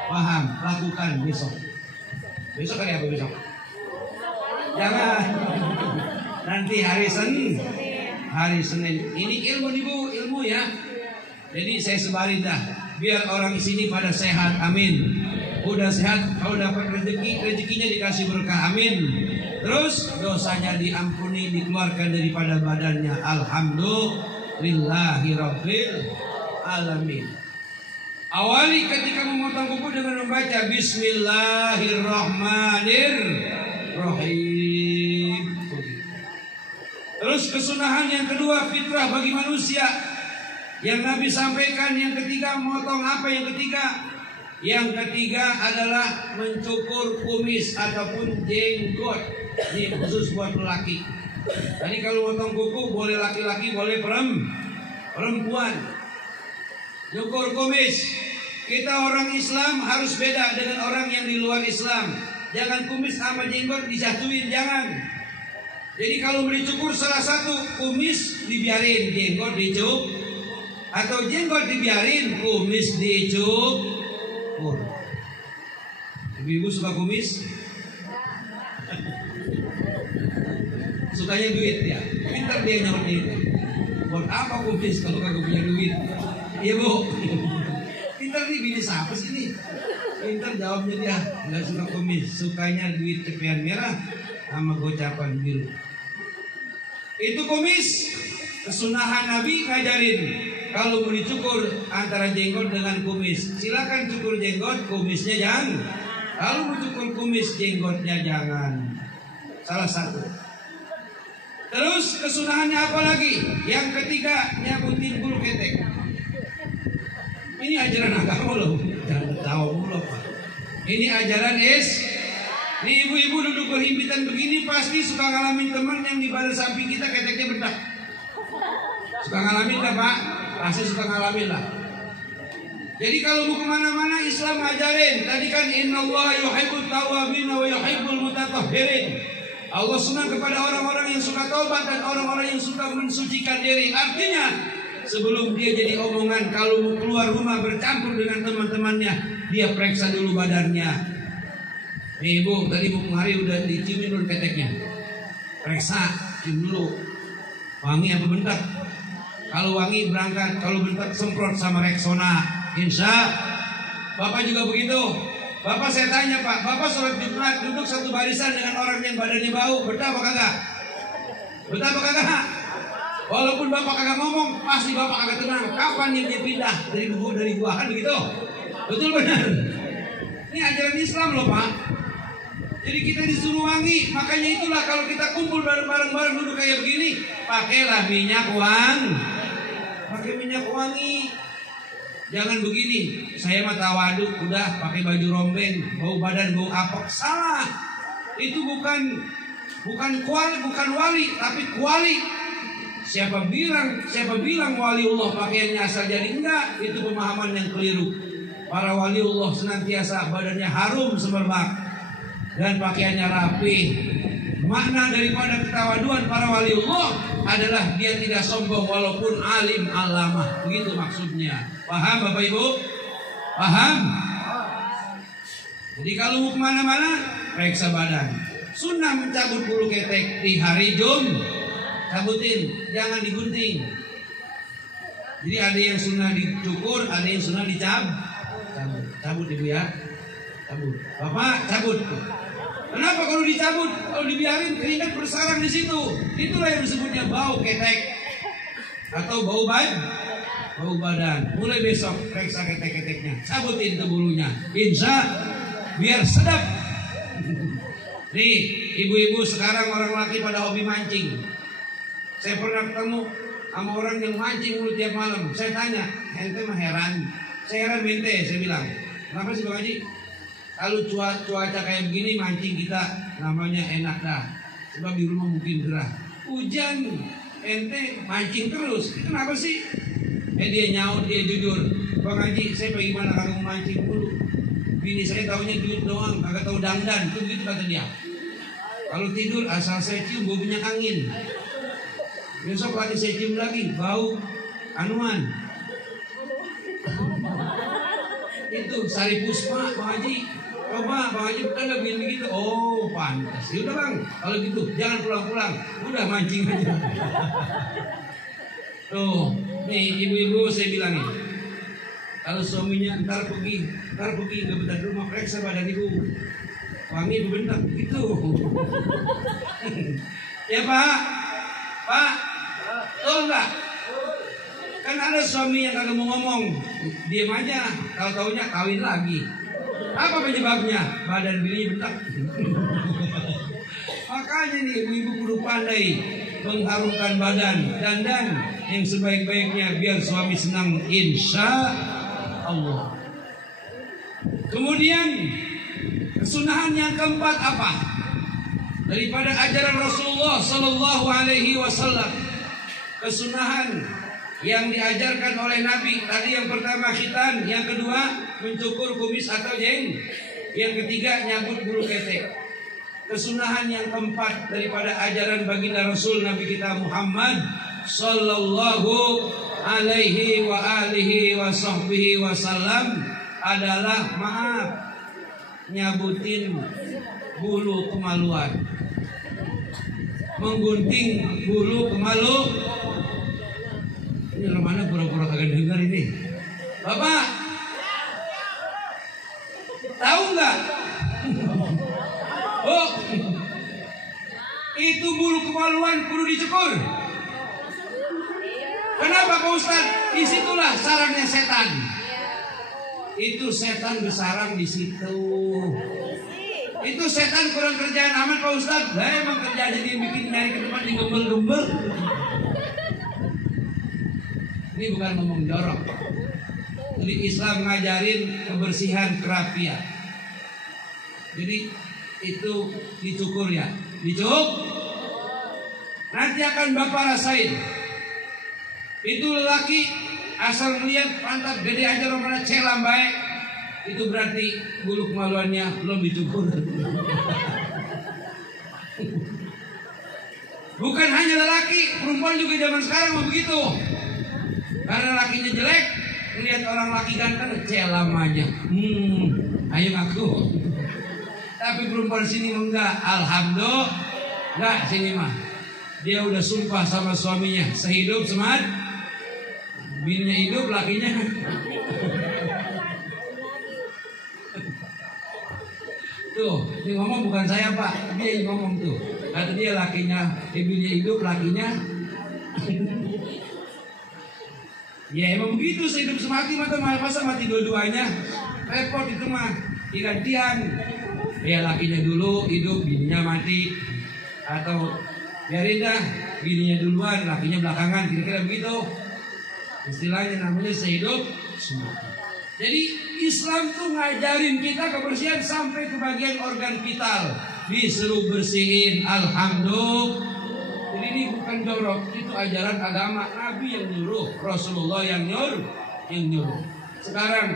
Paham. Lakukan besok. Besok hari apa besok? Jangan. Nanti hari Senin. Hari Senin. Ini ilmu ya. Jadi saya sebarin dah, biar orang di sini pada sehat. Amin. Udah sehat, kalau dapat rezekinya dikasih berkah. Amin. Terus dosanya diampuni, dikeluarkan daripada badannya. Alhamdulillahirabbil alamin. Awali ketika memotong kuku dengan membaca Bismillahirrahmanirrahim. Terus kesunahan yang kedua, fitrah bagi manusia yang Nabi sampaikan. Yang ketiga, memotong apa yang ketiga? Yang ketiga adalah mencukur kumis ataupun jenggot. Ini khusus buat lelaki. Tadi kalau potong kuku boleh laki-laki, boleh perempuan. Cukur kumis. Kita orang Islam harus beda dengan orang yang di luar Islam. Jangan kumis sama jenggot disatuin, jangan. Jadi kalau beli cukur salah satu, kumis dibiarin, jenggot dicukur. Atau jenggot dibiarin, kumis dicukur. Ibu-ibu suka kumis? Sukanya duit ya. Pintar dia nyampe itu. Buat apa kumis kalau kagak punya duit? Iya bu. Pintar nih, bini siapa sih nih? Pintar jawabnya dia. Nggak suka kumis, sukanya duit cepean merah sama gocapan biru. Itu kumis. Kesunahan Nabi ngajarin kalau mau dicukur antara jenggot dengan kumis, silakan cukur jenggot, kumisnya jangan. Kalau mau cukur kumis, jenggotnya jangan. Salah satu. Terus kesunahannya apa lagi? Yang ketiga, nyabutin bulu ketek. Ini ajaran agama loh, jangan tahu mulu Pak. Ini ajaran Nih ibu-ibu duduk berhimpitan begini pasti suka ngalamin teman yang di badan samping kita keteknya bedak. Suka ngalamin kan Pak? Pasti suka ngalamin lah. Jadi kalau mau kemana-mana Islam ngajarin. Tadi kan innallaha yuhibbut tawwabin wa yuhibbul mutatahhirin. Allah senang kepada orang-orang yang suka taubat dan orang-orang yang suka mensucikan diri. Artinya sebelum dia jadi omongan, kalau mau keluar rumah bercampur dengan teman-temannya, dia periksa dulu badannya. Nih ibu, tadi mau kemari udah diciumin dulu keteknya. Periksa, cium dulu. Wangi apa bentak? Kalau wangi berangkat, kalau bentak semprot sama Rexona. Insya Bapak juga begitu. Bapak saya tanya Pak, Bapak sholat Jumat duduk satu barisan dengan orang yang badannya bau, betah apa kagak? Betah apa kagak? Walaupun Bapak kagak ngomong, pasti Bapak kagak tenang. Kapan dia pindah dari gua kan begitu? Betul benar. Ini ajaran Islam loh Pak. Jadi kita disuruh wangi. Makanya itulah kalau kita kumpul bareng-bareng duduk kayak begini, pakailah minyak wangi. Pakai minyak wangi. Jangan begini, saya mah tawaduk udah pakai baju rombeng, bau badan bau apok. Salah. Itu bukan wali, tapi kuali. Siapa bilang waliullah pakaiannya asal jadi, enggak, itu pemahaman yang keliru. Para waliullah senantiasa badannya harum semerbak dan pakaiannya rapi. Makna daripada ketawaduan para waliullah adalah dia tidak sombong walaupun alim alamah. Begitu maksudnya. Paham Bapak Ibu? Paham? Jadi kalau mau kemana-mana, periksa badan. Sunnah mencabut bulu ketek di hari cabutin, jangan digunting. Jadi ada yang sunnah dicukur, ada yang sunnah cabut Ibu ya. Cabut. Bapak cabut. Kenapa kalau dicabut? Kalau dibiarin keringat bersarang di situ. Itulah yang disebutnya bau ketek atau bau badan. Mulai besok periksa ketek-keteknya, cabutin tuh bulunya. Insya biar sedap. Nih, ibu-ibu sekarang orang laki pada hobi mancing. Saya pernah ketemu sama orang yang mancing mulu tiap malam. Saya tanya, ente mah heran. Saya heran mente, saya bilang. Kenapa sih Bang Haji? Kalau cuaca kayak begini mancing kita namanya enak dah. Sebab di rumah mungkin gerah. Hujan, ente mancing terus. Kenapa sih? Dia nyaut, dia jujur. Bang Haji, saya bagaimana kalau mancing dulu? Bini saya taunya duit doang, kagak tahu dandan. Itu gitu kata dia. Kalau tidur asal saya cium bau minyak angin. Besok lagi saya cium lagi bau anuan. Itu Sari Puspa Bang Haji. Coba Bang Haji bukan nggak bilang begitu. Oh pantas. Ya udah Bang, kalau gitu jangan pulang-pulang. Udah mancing aja. Tuh, nih ibu-ibu saya bilangin. Kalau suaminya ntar pergi nggak betah di rumah, periksa badan ibu. Wangi bebentak gitu. Ya Pak, tuh enggak? Kan ada suami yang kagak mau ngomong, diam aja. Kalau taunya kawin lagi. Apa penyebabnya? Badan bininya bentak. Makanya nih ibu-ibu kudu pandai mengharumkan badan, dandan yang sebaik-baiknya biar suami senang, insya Allah. Kemudian kesunahan yang keempat apa? Daripada ajaran Rasulullah Sallallahu Alaihi Wasallam, kesunahan yang diajarkan oleh Nabi. Tadi yang pertama khitan, yang kedua mencukur kumis atau jeng, yang ketiga nyabut bulu ketek. Kesunahan yang keempat daripada ajaran baginda Rasul Nabi kita Muhammad Sallallahu Alaihi wa alihi wa sahbihi wasallam adalah maaf, nyabutin bulu kemaluan, menggunting bulu kemaluan. Ini mana pura-pura kagak dengar ini. Bapak tahu nggak? Oh, itu bulu kemaluan perlu dicukur. Kenapa Pak Ustaz? Disitulah sarangnya setan. Itu setan bersarang di situ. Itu setan kurang kerjaan aman Pak Ustaz. Lah emang kerjaan jadi bikin nyari ke depan digembel-gembel. Ini bukan ngomong jorok. Jadi Islam ngajarin kebersihan, kerapian. Jadi itu dicukur ya, nanti akan Bapak rasain. Itu lelaki asal melihat pantat gede aja orang celam baik, itu berarti bulu kemaluannya belum dicukur. Bukan hanya lelaki, perempuan juga zaman sekarang begitu. Karena lakinya jelek, melihat orang laki ganteng celam aja. Ayo aku. Tapi perempuan sini enggak, alhamdulillah, enggak sini mah. Dia udah sumpah sama suaminya, sehidup semat. Bininya hidup, lakinya. Tuh, ini ngomong bukan saya Pak, dia yang ngomong tuh. Kata dia lakinya, bininya hidup, lakinya. Ya emang begitu, sehidup semati, masa mati dua-duanya. Repot itu mah, gantian. Ya lakinya dulu hidup, bininya mati. Atau biarin dah, bininya duluan, lakinya belakangan, kira-kira begitu. Istilahnya namanya sehidup semati. Jadi Islam tuh ngajarin kita kebersihan sampai ke bagian organ vital. Disuruh bersihin, alhamdulillah. Jadi Jadi bukan jorok, itu ajaran agama. Nabi yang nyuruh, Rasulullah yang nyuruh. Sekarang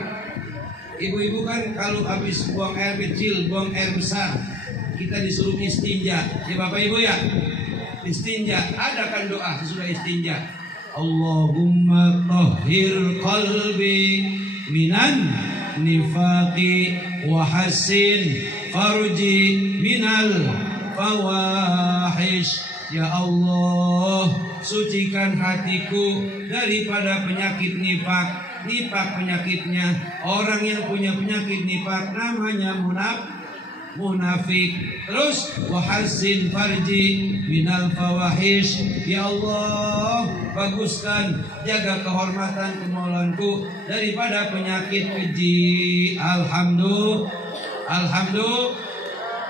ibu-ibu kan kalau habis buang air kecil, buang air besar, kita disuruh istinja. Ya Bapak Ibu ya, istinja. Ada kan doa sesudah istinja. Allahumma tahhir qalbi minan nifaqi wa hassin farji minal fawahish. Ya Allah, sucikan hatiku daripada penyakit nifak. Nifak penyakitnya, orang yang punya penyakit nifak namanya munafik. Terus wahassin farji minal fawahish. Ya Allah, baguskan, jaga kehormatan kemaulanku daripada penyakit keji. Alhamdulillah.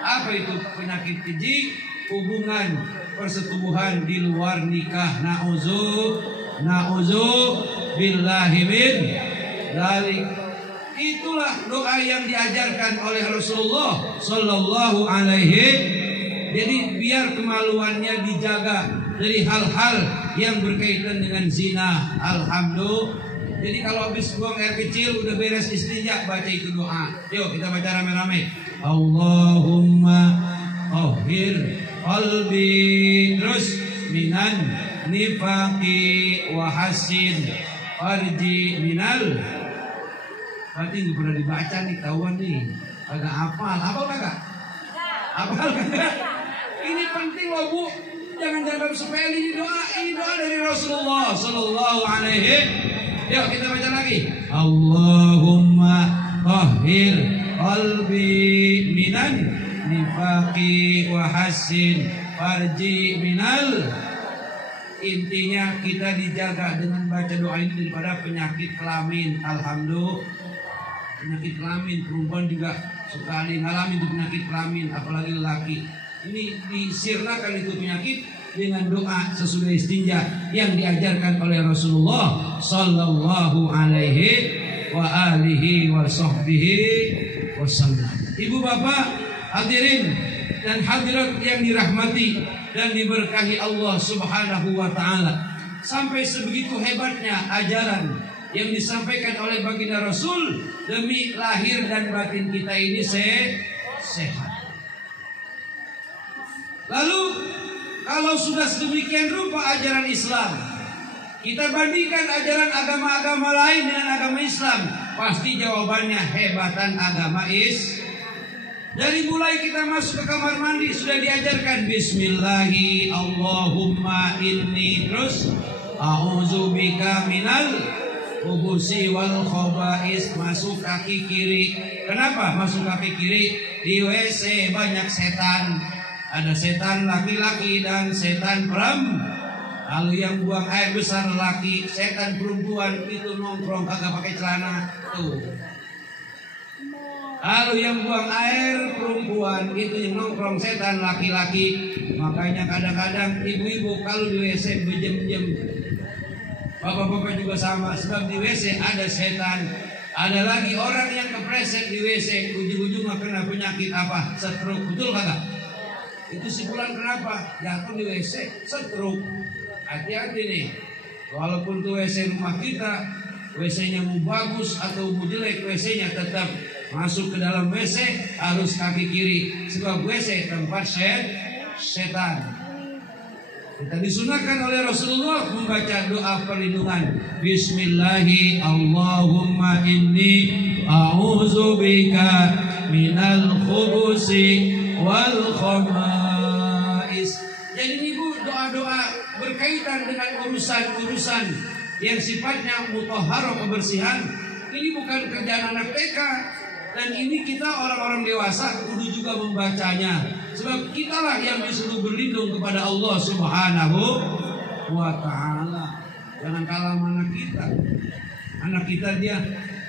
Apa itu penyakit keji? Hubungan persetubuhan di luar nikah. Na'udzubillahi min dzalik. Itulah doa yang diajarkan oleh Rasulullah sallallahu alaihi. Jadi biar kemaluannya dijaga dari hal-hal yang berkaitan dengan zina. Alhamdulillah. Jadi kalau habis buang air kecil udah beres istinja, baca itu doa. Yuk kita baca rame-rame. Allahumma tahhir qalbi, terus minan nifaqi wa hasin farji minal. Berarti nggak pernah dibaca nih, tahuan nih. Agak hafal kagak? Hafal kagak? Ini penting loh Bu. Jangan sepele, ini doa dari Rasulullah sallallahu alaihi. Yuk kita baca lagi. Allahumma tahhir qalbi minan nifaqi wa hasin farji minal. Intinya kita dijaga dengan baca doa ini daripada penyakit kelamin. Alhamdulillah. Penyakit kelamin, perempuan juga sekali ngalamin itu penyakit kelamin, apalagi lelaki. Ini disirnakan itu penyakit dengan doa sesudah istinja yang diajarkan oleh Rasulullah sallallahu alaihi wa alihi wa sahbihi wasallam. Ibu bapak hadirin dan hadirat yang dirahmati dan diberkahi Allah subhanahu wa ta'ala, sampai sebegitu hebatnya ajaran yang disampaikan oleh baginda Rasul demi lahir dan batin kita ini sehat. Lalu kalau sudah sedemikian rupa ajaran Islam, kita bandingkan ajaran agama-agama lain dengan agama Islam, pasti jawabannya hebatan agama Dari mulai kita masuk ke kamar mandi sudah diajarkan Bismillahi Allahumma inni, terus a'udzubika minal khubusi wal khaba'is. Masuk kaki kiri. Kenapa masuk kaki kiri? Di WC banyak setan. Ada setan laki-laki dan setan perempuan. Kalau yang buang air besar laki, setan perempuan itu nongkrong kagak pakai celana tuh. Kalau yang buang air perempuan itu yang nongkrong setan laki-laki. Makanya kadang-kadang ibu-ibu kalau di WC bejem-jem, bapak-bapak juga sama, sebab di WC ada setan. Ada lagi orang yang kepreset di WC, ujung-ujungnya kena penyakit apa? Stroke, betul kagak? Itu simpulan kenapa? Jatuh di WC, stroke. Hati-hati nih. Walaupun itu WC rumah kita, WC-nya mau bagus atau mau jelek, WC-nya tetap masuk ke dalam WC harus kaki kiri. Sebab WC tempat setan. Kita disunahkan oleh Rasulullah membaca doa perlindungan. Bismillahi Allahumma inni a'udzubika minal khubusi wal khaba'is. Jadi ibu, doa-doa berkaitan dengan urusan-urusan yang sifatnya mutahharah, kebersihan. Ini bukan kerjaan anak TK. Dan ini kita orang-orang dewasa kudu juga membacanya. Sebab kitalah yang disuruh berlindung kepada Allah subhanahu wa ta'ala. Jangan kalah anak kita. Anak kita dia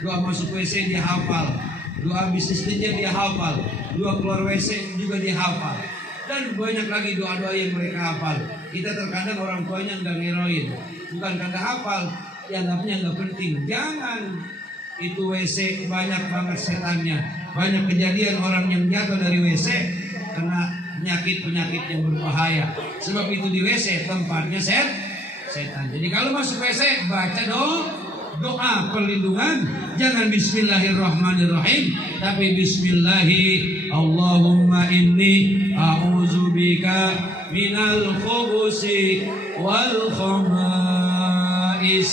doa masuk WC dia hafal, doa bisnis dia hafal, doa keluar WC juga dia hafal. Dan banyak lagi doa-doa yang mereka hafal. Kita terkadang orang tuanya nggak ngeroin. Bukan kagak hafal, dianggapnya nggak penting. Jangan. Itu WC banyak banget setannya. Banyak kejadian orang yang jatuh dari WC kena penyakit-penyakit yang berbahaya. Sebab itu di WC tempatnya setan. Jadi kalau masuk WC baca doa perlindungan. Jangan bismillahirrahmanirrahim, tapi bismillahi Allahumma inni a'udzubika minal khubusi wal khamais.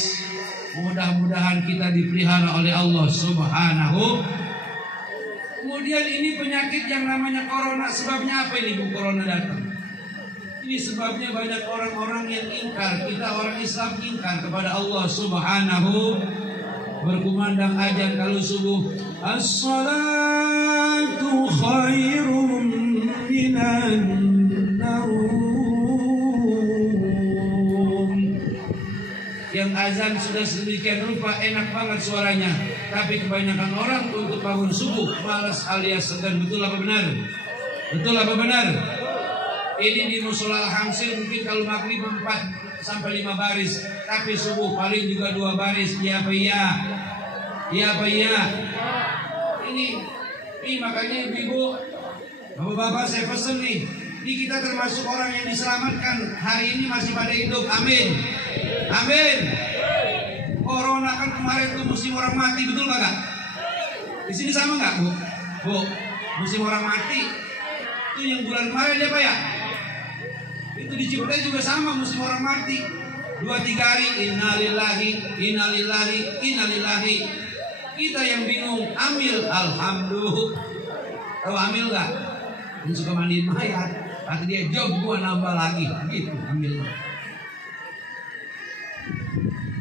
Mudah-mudahan kita dipelihara oleh Allah Subhanahu. Kemudian ini penyakit yang namanya corona. Sebabnya apa ini Bu corona datang? Ini sebabnya banyak orang-orang yang ingkar. Kita orang Islam ingkar kepada Allah Subhanahu. Berkumandang azan kalau subuh, as-salatu khairum minan naum. Yang azan sudah sedemikian rupa enak banget suaranya, tapi kebanyakan orang untuk bangun subuh malas alias segan. Betul apa benar? Betul apa benar? Ini di musola Al-Hamsil mungkin kalau maghrib 4 sampai 5 baris, tapi subuh paling juga 2 baris. Iya apa iya? Iya apa iya? Ini makanya ibu, bapak-bapak saya pesen nih. Ini kita termasuk orang yang diselamatkan hari ini masih pada hidup. Amin. Amin. Corona kan kemarin tuh musim orang mati, betul nggak? Di sini sama nggak Bu? Bu, musim orang mati itu yang bulan kemarin ya Pak ya? Itu di Ciputai juga sama musim orang mati. 2-3 hari innalillahi innalillahi innalillahi. Kita yang bingung amil alhamdulillah. Tahu amil nggak? Yang suka mandiin mayat. Kata dia job gua nambah lagi gitu ambil.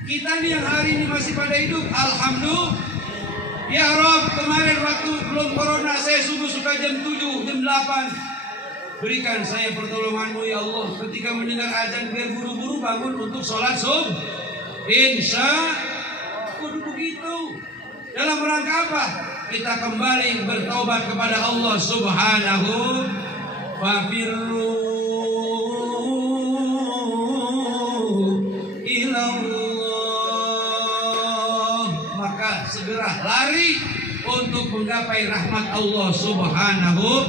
Kita nih yang hari ini masih pada hidup, alhamdulillah. Ya Rob, kemarin waktu belum corona saya subuh suka jam 7, jam 8. Berikan saya pertolonganmu ya Allah. Ketika mendengar azan biar buru-buru bangun untuk sholat subuh. Insya kudu begitu. Dalam rangka apa? Kita kembali bertaubat kepada Allah Subhanahu. Fafirru ilallah, maka segera lari untuk menggapai rahmat Allah Subhanahu.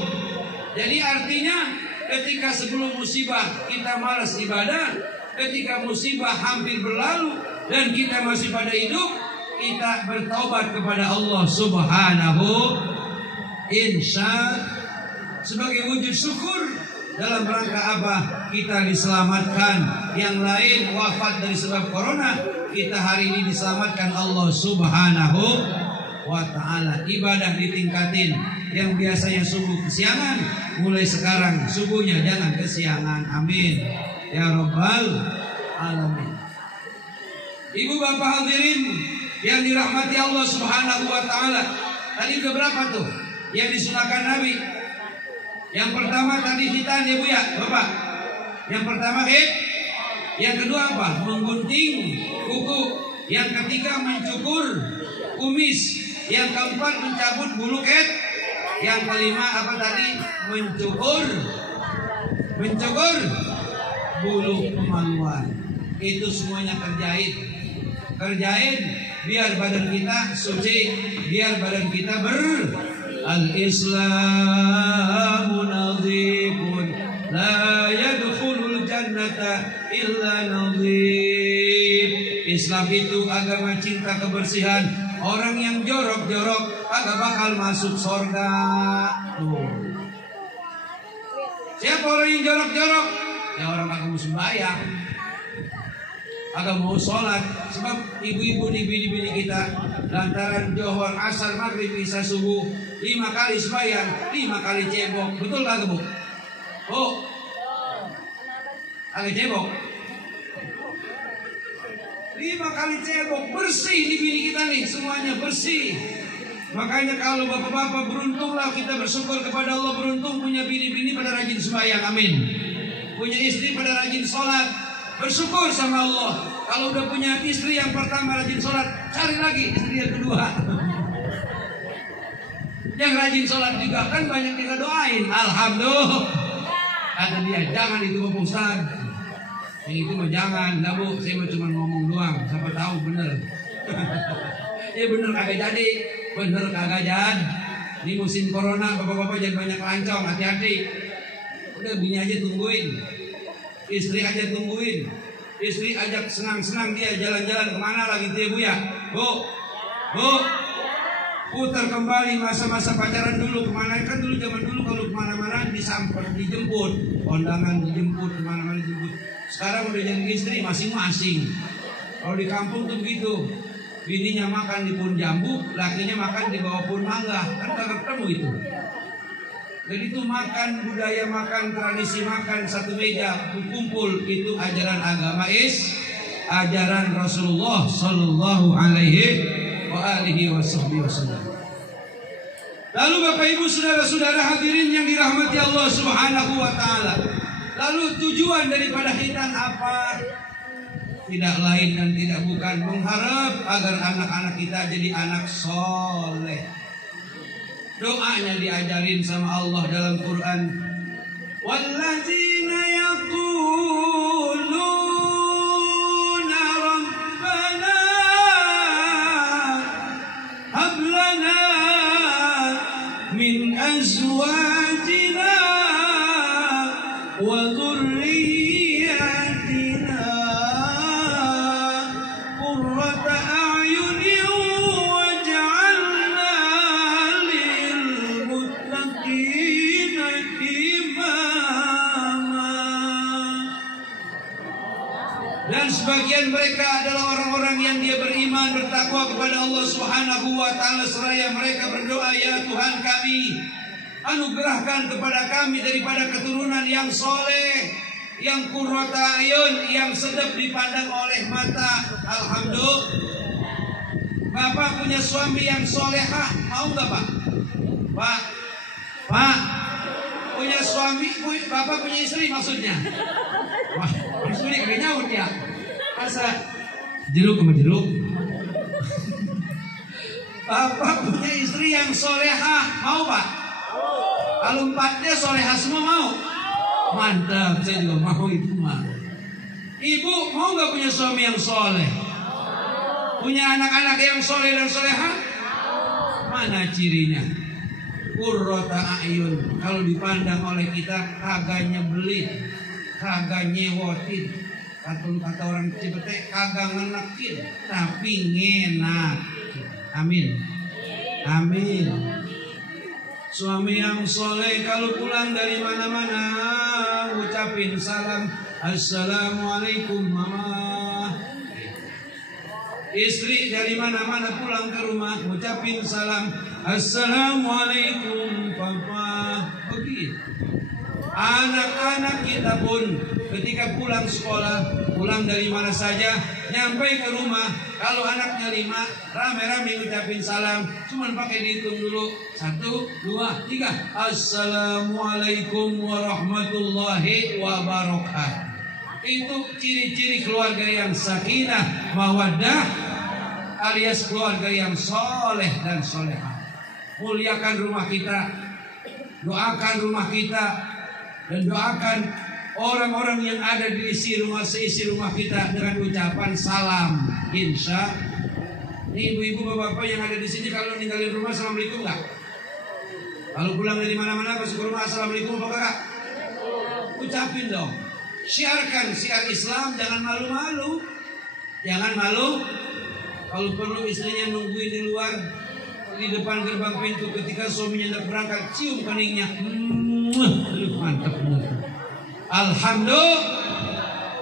Jadi artinya ketika sebelum musibah kita malas ibadah, ketika musibah hampir berlalu dan kita masih pada hidup, kita bertaubat kepada Allah Subhanahu. Insya sebagai wujud syukur. Dalam rangka apa? Kita diselamatkan. Yang lain wafat dari sebab corona, kita hari ini diselamatkan Allah Subhanahu wa ta'ala. Ibadah ditingkatin. Yang biasanya subuh kesiangan, mulai sekarang subuhnya jangan kesiangan. Amin ya rabbal alamin. Ibu bapak hadirin yang dirahmati Allah Subhanahu wa ta'ala, tadi udah berapa tuh yang disunahkan Nabi? Yang pertama tadi hitan ya Bu ya, Bapak. Yang pertama yang kedua apa? Menggunting kuku. Yang ketiga mencukur kumis. Yang keempat mencabut bulu Yang kelima apa tadi? Mencukur bulu kemaluan. Itu semuanya kerjain biar badan kita suci, biar badan kita Al-Islamu nadhifun la yadkhulul jannata illa nadhif. Islam itu agama cinta kebersihan. Orang yang jorok-jorok agak bakal masuk surga. Tuh. Siapa orang yang jorok-jorok? Ya orang agak mau sembahyang, agak mau sholat. Sebab ibu-ibu di bini-bini kita lantaran Johor, Asar, Maghrib, Isya, Subuh 5 kali sembahyang, 5 kali cebok. Betul kagak Bu? Oh, agak cebok 5 kali cebok. Bersih di bini kita nih, semuanya bersih. Makanya kalau bapak-bapak beruntunglah, kita bersyukur kepada Allah, beruntung punya bini-bini pada rajin sembahyang. Amin. Punya istri pada rajin sholat. Bersyukur sama Allah. Kalau udah punya istri yang pertama rajin sholat, cari lagi istri yang kedua. Yang rajin sholat juga kan banyak kita doain. Alhamdulillah. Kata dia, jangan itu Bapak Ustaz. Yang itu mah jangan. Nah Bu, saya mah cuma ngomong doang. Siapa tahu bener. Ya bener kagak jadi. Bener kagak jadi. Di musim corona bapak-bapak jangan banyak lancong. Hati-hati. Udah bini aja tungguin, istri aja tungguin, istri ajak senang-senang dia jalan-jalan kemana lagi tuh Bu ya? Bu, putar kembali masa-masa pacaran dulu. Kemana kan dulu, zaman dulu kalau kemana-mana disamper, dijemput, kondangan dijemput, kemana-mana dijemput. Sekarang udah jadi istri masing-masing. Kalau di kampung tuh begitu, bininya makan di pohon jambu, lakinya makan di bawah pohon mangga, kan kagak ketemu itu. Jadi itu makan, budaya makan, tradisi makan satu meja, kumpul, itu ajaran agama ajaran Rasulullah Sallallahu Alaihi Wasallam. Lalu Bapak Ibu saudara-saudara hadirin yang dirahmati Allah Subhanahu Wa Taala. Lalu tujuan daripada khitan apa? Tidak lain dan tidak bukan mengharap agar anak-anak kita jadi anak soleh. Doanya diajarin sama Allah dalam Quran. Wallazina yaquluna rabbana hab lana min azwajina wa dhurriyyatina qurrata a'yunin waj'alna lil muttaqina imama. Dan sebagian mereka adalah orang-orang yang dia beriman, bertakwa kepada Allah Subhanahu wa Ta'ala, seraya mereka berdoa, ya Tuhan kami, anugerahkan kepada kami daripada keturunan yang soleh, yang qurrata ayun, yang sedap dipandang oleh mata. Alhamdulillah. Bapak punya suami yang solehah, mau nggak Pak? Pak, punya suami, Bapak punya istri maksudnya? Wah, maksudnya kagak nyaut ya? Masa jeruk sama jeruk? Bapak punya istri yang solehah, mau Pak? Kalau empatnya solehah semua mau? Mantap, saya juga mau itu mah. Ibu mau nggak punya suami yang soleh? Punya anak-anak yang soleh dan solehah? Mana cirinya? Qurrata a'yun. Kalau dipandang oleh kita kagak nyebelin, kagak nyewotin. Kata orang Cipete kagak ngenekin, tapi ngenak. Amin. Amin. Suami yang soleh kalau pulang dari mana-mana ucapin salam, assalamualaikum mama. Istri dari mana-mana pulang ke rumah ucapin salam, assalamualaikum papa. Begitu. Anak-anak kita pun ketika pulang sekolah, pulang dari mana saja, nyampe ke rumah, kalau anaknya 5, rame-rame ucapin salam, cuman pakai dihitung dulu, 1, 2, 3, assalamualaikum warahmatullahi wabarakatuh. Itu ciri-ciri keluarga yang sakinah, mawaddah, alias keluarga yang soleh dan solehah. Muliakan rumah kita, doakan rumah kita, dan doakan orang-orang yang ada di seisi rumah kita dengan ucapan salam. Insya ini ibu-ibu bapak-bapak yang ada di sini, kalau ninggalin rumah assalamualaikum enggak? Kalau pulang dari mana-mana masuk ke rumah assalamualaikum apa enggak? Ucapin dong. Syiarkan syiar Islam, jangan malu-malu. Jangan malu. Kalau perlu istrinya nungguin di luar, di depan gerbang pintu ketika suaminya hendak berangkat, cium keningnya. Mantap benar. Alhamdulillah.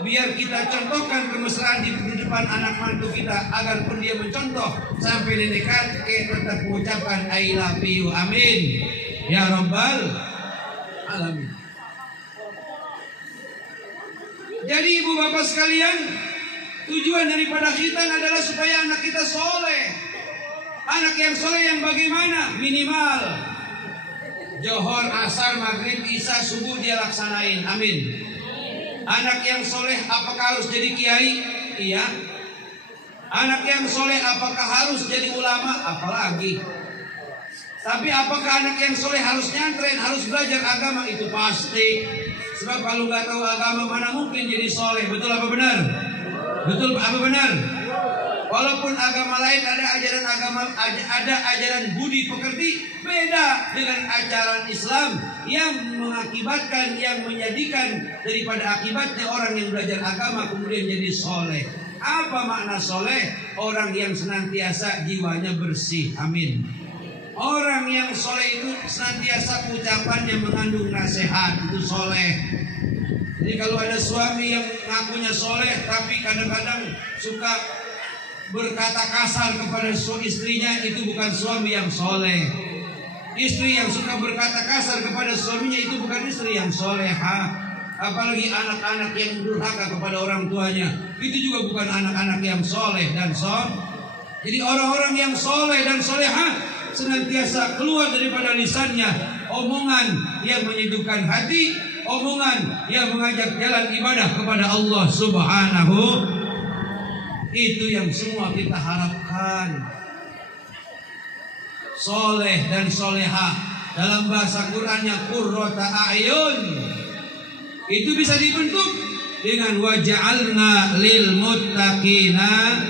Biar kita contohkan kemesraan di depan anak mantu kita, agar pun dia mencontoh sampai di dekat tetap mengucapkan I love you. Amin ya rabbal alamin. Jadi ibu bapak sekalian, tujuan daripada khitan adalah supaya anak kita soleh. Anak yang soleh yang bagaimana? Minimal Johor, asar, maghrib, isya, subuh dia laksanain. Amin. Anak yang soleh apakah harus jadi kiai? Iya. Anak yang soleh apakah harus jadi ulama? Apalagi. Tapi apakah anak yang soleh harus nyantren, harus belajar agama? Itu pasti. Sebab kalau nggak tahu agama mana mungkin jadi soleh. Betul apa benar? Betul apa benar? Walaupun agama lain ada ajaran agama, ada ajaran budi pekerti, beda dengan ajaran Islam. yang mengakibatkan, yang menjadikan daripada akibatnya orang yang belajar agama kemudian jadi soleh. Apa makna soleh? Orang yang senantiasa jiwanya bersih. Amin. Orang yang soleh itu senantiasa ucapannya mengandung nasihat, itu soleh. Jadi kalau ada suami yang ngakunya soleh tapi kadang-kadang suka berkata kasar kepada istrinya, itu bukan suami yang soleh. Istri yang suka berkata kasar kepada suaminya itu bukan istri yang soleha. Apalagi anak-anak yang durhaka kepada orang tuanya, itu juga bukan anak-anak yang soleh dan Jadi orang-orang yang soleh dan soleha senantiasa keluar daripada lisannya omongan yang menyejukkan hati, omongan yang mengajak jalan ibadah kepada Allah Subhanahu. Itu yang semua kita harapkan. Soleh dan soleha dalam bahasa Qur'annya qurrata a'yun, itu bisa dibentuk dengan waja'alna lil muttaqina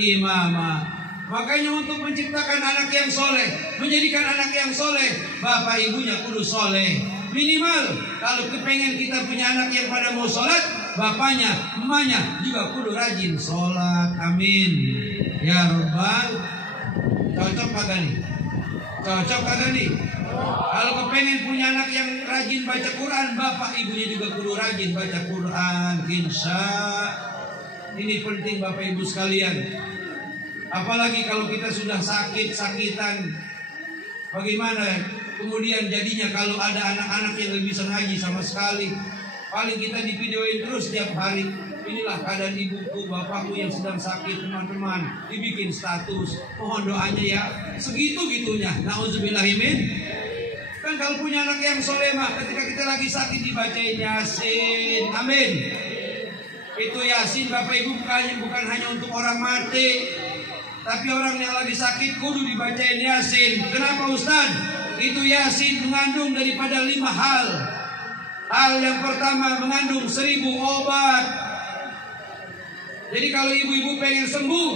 imama. Makanya untuk menciptakan anak yang soleh, menjadikan anak yang soleh, bapak ibunya kudu soleh. Minimal kalau kepengen kita punya anak yang pada mau sholat, bapaknya, emaknya juga kudu rajin sholat. Amin ya Rabbal. Cocok kagak nih? Cocok kagak nih? Kalau kepengen punya anak yang rajin baca Quran, bapak ibunya juga kudu rajin baca Quran. Insya ini penting bapak ibu sekalian. Apalagi kalau kita sudah sakit-sakitan, bagaimana kemudian jadinya kalau ada anak-anak yang lebih bisa ngaji sama sekali? Paling kita divideoin terus setiap hari. Inilah keadaan ibuku, bapakku yang sedang sakit, teman-teman. Dibikin status, mohon doanya ya. Segitu-gitunya. Nauzubillahimin. Kan kalau punya anak yang soleh mah, ketika kita lagi sakit dibacain Yasin. Amin. Itu Yasin bapak ibu bukan hanya untuk orang mati, tapi orang yang lagi sakit kudu dibacain Yasin. Kenapa Ustaz? Itu Yasin mengandung daripada 5 hal. Hal yang pertama mengandung 1000 obat. Jadi kalau ibu-ibu pengen sembuh,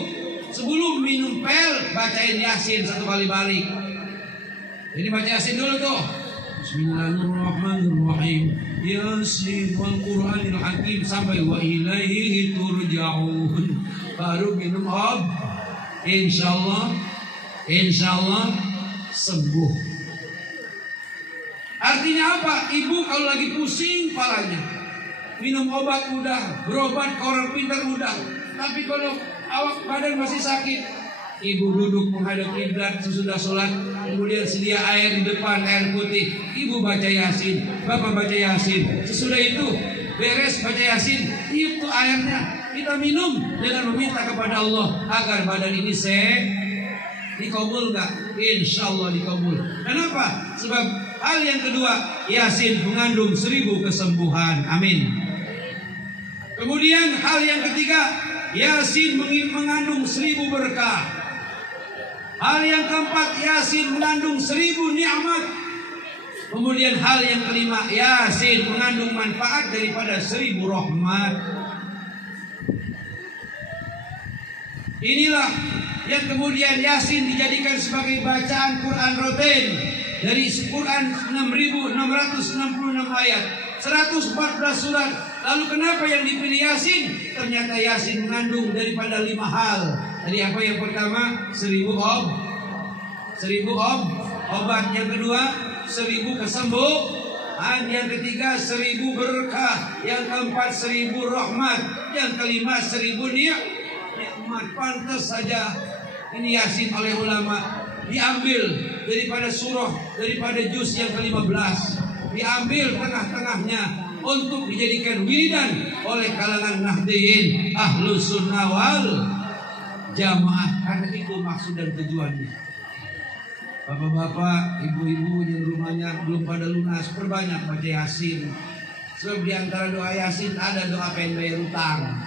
sebelum minum pil bacain Yasin 1 kali balik. Jadi baca Yasin dulu tuh. Bismillahirrahmanirrahim. Yasin wal Qur'anil Hakim sampai wa ilaihi turja'un. Baru minum obat. Insyaallah sembuh. Artinya apa? Ibu kalau lagi pusing kepalanya, minum obat udah, berobat ke orang pintar udah. Tapi kalau awak badan masih sakit, ibu duduk menghadap kiblat sesudah sholat, kemudian sedia air di depan, air putih. Ibu baca Yasin, bapak baca Yasin. Sesudah itu beres baca Yasin, itu airnya kita minum dengan meminta kepada Allah agar badan ini dikabul nggak? Insya Allah dikabul. Kenapa? Sebab hal yang kedua, Yasin mengandung 1000 kesembuhan. Amin. Kemudian hal yang ketiga, Yasin mengandung 1000 berkah. Hal yang keempat, Yasin mengandung 1000 nikmat. Kemudian hal yang kelima, Yasin mengandung manfaat daripada 1000 rahmat. Inilah yang kemudian Yasin dijadikan sebagai bacaan Quran rutin. Dari Quran 6.666 ayat, 114 surat. Lalu kenapa yang dipilih Yasin? Ternyata Yasin mengandung daripada 5 hal. Tadi apa yang pertama? 1000 obat. Yang kedua 1000 kesembuhan. Yang ketiga 1000 berkah. Yang keempat 1000 rahmat. Yang kelima 1000 nikmat. Pantas saja ini Yasin oleh ulama diambil daripada surah, daripada juz yang ke-15, diambil tengah-tengahnya untuk dijadikan wiridan oleh kalangan Nahdiyin Ahlus Sunnah wal Jamaah. Karena itu maksud dan tujuannya. Bapak-bapak, ibu-ibu yang rumahnya belum pada lunas, perbanyak baca Yasin. Sebab di antara doa Yasin ada doa pengen bayar utang.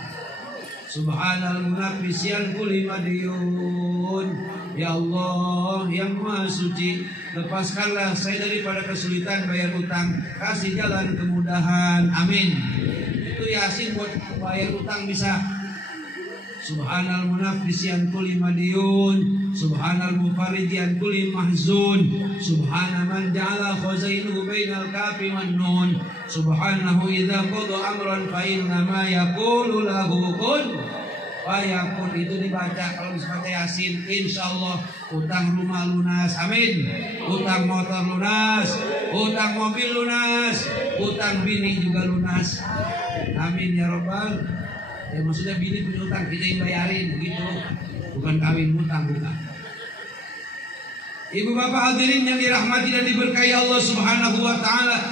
Subhanal munafisian kulli madiyun. Ya Allah yang Maha Suci, lepaskanlah saya daripada kesulitan bayar utang, kasih jalan kemudahan. Amin. Itu Yasin buat bayar utang bisa Subhanal munafisian kulli madiyun, Subhanal mufarrijian kulli mahzun, Subhana man ja'ala khazainuhu bainal kafi wan nun, Subhanahu idza qada amran fa inna ma yaqulu lahu kun fayakun. Itu dibaca kalau baca Yasin, insyaallah utang rumah lunas, amin. Utang motor lunas, utang mobil lunas, utang bini juga lunas, amin ya robbal. Ya maksudnya bini punya utang kita yang bayarin begitu, bukan kawin utang, bukan. Ibu bapak hadirin yang dirahmati dan diberkahi Allah Subhanahu wa taala.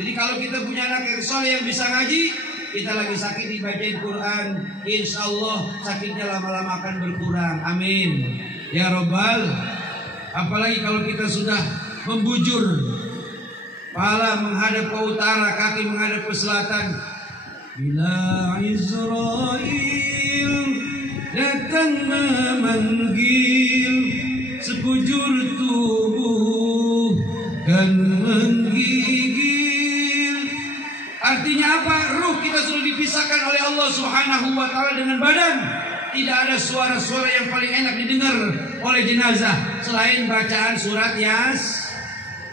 Jadi kalau kita punya anak yang soleh yang bisa ngaji, kita lagi sakit dibacain Quran, insyaallah sakitnya lama-lama akan berkurang, amin ya robbal. Apalagi kalau kita sudah membujur, kepala menghadap ke utara, kaki menghadap ke selatan. Bila Israel datang memanggil, sekujur tubuh kan menggigil. Artinya apa? Ruh kita sudah dipisahkan oleh Allah Subhanahu wa taala dengan badan. Tidak ada suara-suara yang paling enak didengar oleh jenazah selain bacaan surat Yasin.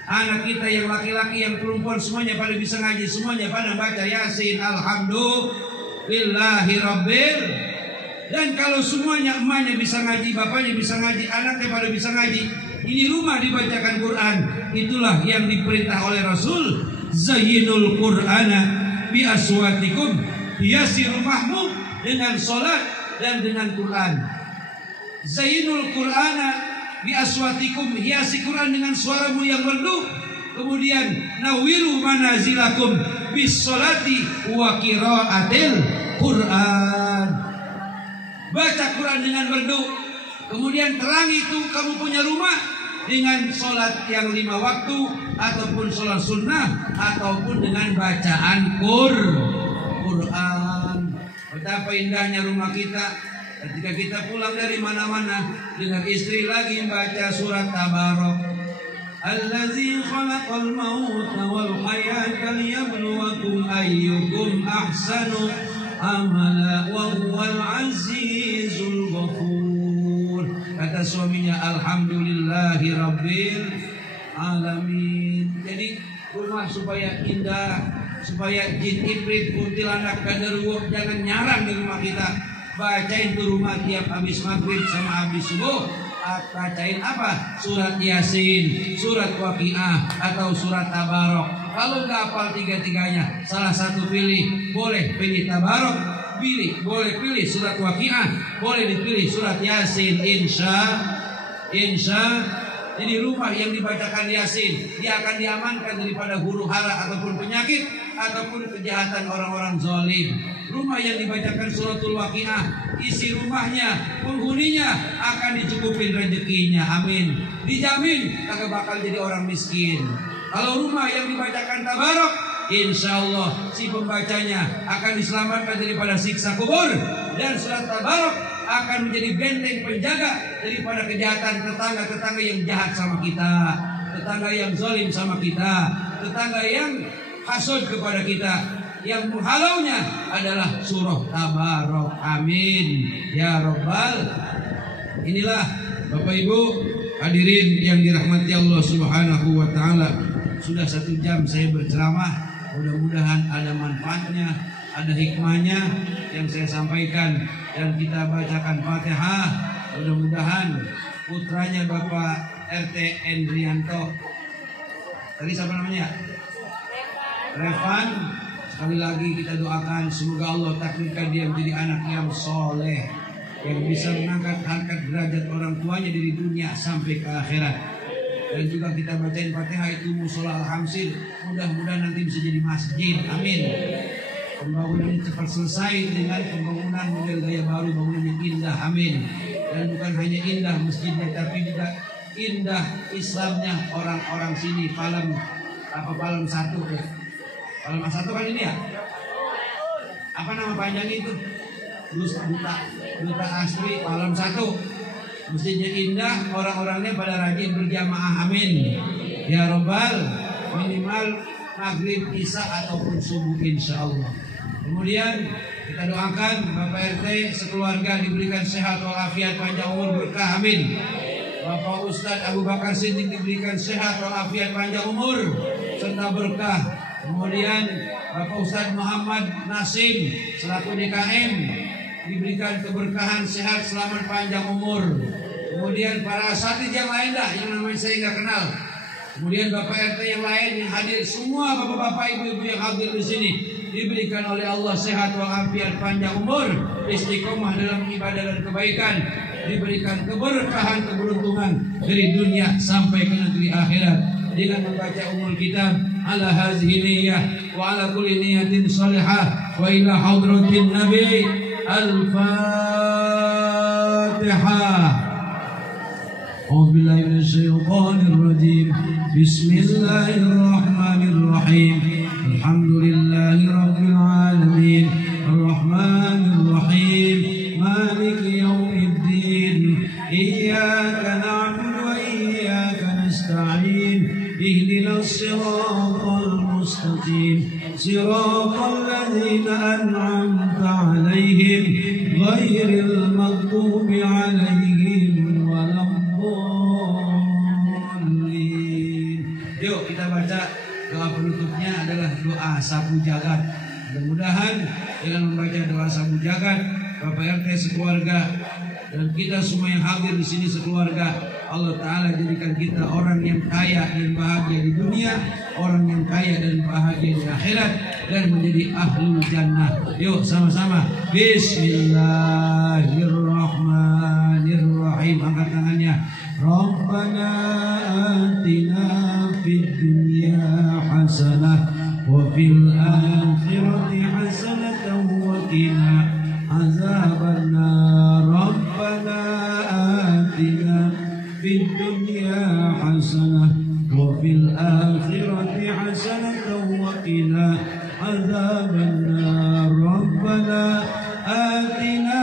Anak kita yang laki-laki yang perempuan semuanya pada bisa ngaji, semuanya pada baca Yasin. Alhamdulillahi rabbil. Dan kalau semuanya emaknya bisa ngaji, bapaknya bisa ngaji, anaknya pada bisa ngaji, ini rumah dibacakan Quran. Itulah yang diperintah oleh Rasul. Zayyinul Qur'ana bi aswatikum. Hiasi rumahmu dengan salat dan dengan Quran. Zayyinul Qur'ana bi aswatikum, hiasi Quran dengan suaramu yang merdu. Kemudian nawiru manazilakum bis salati wa qiraatil Quran. Baca Quran dengan merdu. Kemudian terangi itu kamu punya rumah dengan sholat yang 5 waktu, ataupun sholat sunnah, ataupun dengan bacaan Quran. Betapa indahnya rumah kita ketika kita pulang dari mana-mana dengan istri lagi membaca surat Tabarok. Allazi khalaqal mauta wal hayata liyabluwakum ayyukum ahsanu amala wa huwal azizul ghafur. Kata suaminya, alhamdulillahi rabbil alamin. Jadi rumah supaya indah, supaya jin ibrit kuntilanak kaderwo jangan nyarang di rumah kita. Bacain tuh rumah tiap habis maghrib sama habis subuh. Bacain apa? Surat Yasin, surat Waqiah, atau surat Tabarok. Kalau nggak hafal tiga-tiganya, salah satu pilih. Boleh pilih Tabarok, boleh pilih surat Waqiah, boleh dipilih surat Yasin. Insya. Jadi rumah yang dibacakan Yasin, dia akan diamankan daripada huru hara ataupun penyakit ataupun kejahatan orang-orang zalim. Rumah yang dibacakan suratul Waqiah, isi rumahnya, penghuninya akan dicukupin rezekinya, amin. Dijamin kagak bakal jadi orang miskin. Kalau rumah yang dibacakan Tabarok, insyaallah si pembacanya akan diselamatkan daripada siksa kubur. Dan surat Tabarok akan menjadi benteng penjaga daripada kejahatan tetangga-tetangga yang jahat sama kita, tetangga yang zalim sama kita, tetangga yang hasud kepada kita. Yang menghalaunya adalah surah Tabarok, amin ya robbal. Inilah Bapak Ibu hadirin yang dirahmati Allah Subhanahu wa taala. Sudah 1 jam saya berceramah. Mudah-mudahan ada manfaatnya, ada hikmahnya yang saya sampaikan, dan kita bacakan Fatihah. Mudah-mudahan putranya Bapak RT Endrianto, tadi siapa namanya? Revan. Sekali lagi kita doakan semoga Allah takdirkan dia menjadi anak yang soleh, yang bisa mengangkat derajat orang tuanya dari dunia sampai ke akhirat. Dan juga kita bacain Fatihah itu musola Al-Hamsil. Mudah-mudahan nanti bisa jadi masjid, amin. Pembangunan ini cepat selesai dengan pembangunan model gaya baru, bangunan yang indah, amin. Dan bukan hanya indah masjidnya, tapi juga indah Islamnya orang-orang sini. Palem 1. Palem 1 kan ini ya? Apa nama panjang itu? Duta Asri Palem 1. Masjidnya indah, orang-orangnya pada rajin berjamaah, amin ya robbal. Minimal maghrib, isya ataupun subuh insyaallah. Kemudian kita doakan Bapak RT sekeluarga diberikan sehat walafiat, panjang umur, berkah, amin. Bapak Ustadz Abu Bakar Siddiq diberikan sehat walafiat, panjang umur serta berkah. Kemudian Bapak Ustadz Muhammad Nasim selaku DKM diberikan keberkahan, sehat, selamat, panjang umur. Kemudian para asatidz yang lain yang namanya saya nggak kenal. Kemudian Bapak RT yang lain yang hadir, semua bapak-bapak, ibu-ibu yang hadir di sini diberikan oleh Allah sehat walafiat, panjang umur, istiqomah dalam ibadah dan kebaikan, diberikan keberkahan, keberuntungan dari dunia sampai ke negeri akhirat dengan membaca umul kitab ala hazihi niyyah wa ala kulli niyatin salihah wa ila hadratin nabi al-fatihah. A'udzu billahi minasyaitonir rajim. Bismillahirrahmanirrahim. Alhamdulillahi rabbil alamin. Arrahmanir rahim. Maliki yaumiddin. Iyyaka na'budu wa iyyaka nasta'in. Ihdinas siratal mustaqim. Siratal ladzina an'amta 'alaihim ghairil maghdubi 'alaihim waladdallin. Yuk kita baca doa penutupnya adalah doa sabu jagat. Mudah-mudahan dengan membaca doa sabu jagat, Bapak RT sekeluarga dan kita semua yang hadir di sini sekeluarga, Allah Ta'ala jadikan kita orang yang kaya dan bahagia di dunia, orang yang kaya dan bahagia di akhirat, dan menjadi ahlul jannah. Yuk sama-sama. Bismillahirrahmanirrahim. Angkat tangannya. Rabbana atina fid dunya hasanah wa fil akhirati hasanatan wa qina azabannar. Rabbana atina fid dunya hasanah wa fil akhirati hasanatan wa qina azabannar. Rabbana atina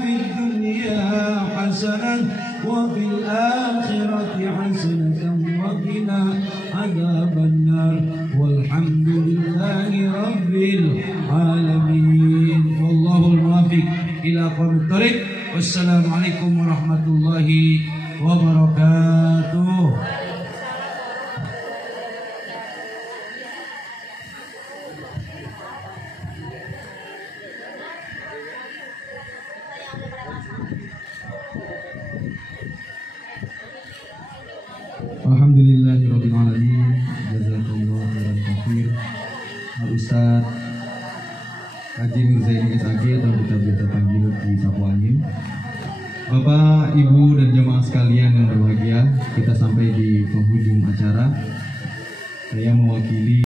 fid dunya hasanah wa fil akhirati hasanatan wa qina azabannar. Walhamdulillahi rabbil alamin. Wallahul muwaffiq ila aqwamit thoriq. Wassalamualaikum warahmatullahi wabarakatuh. Alhamdulillahirabbil alamin. Jazakallahu khairan katsir. Ustaz Haji Mirzaini SAG atau kita biasa panggil di Sapu Angin. Bapak, Ibu dan jemaah sekalian yang berbahagia, kita sampai di penghujung acara. Saya mewakili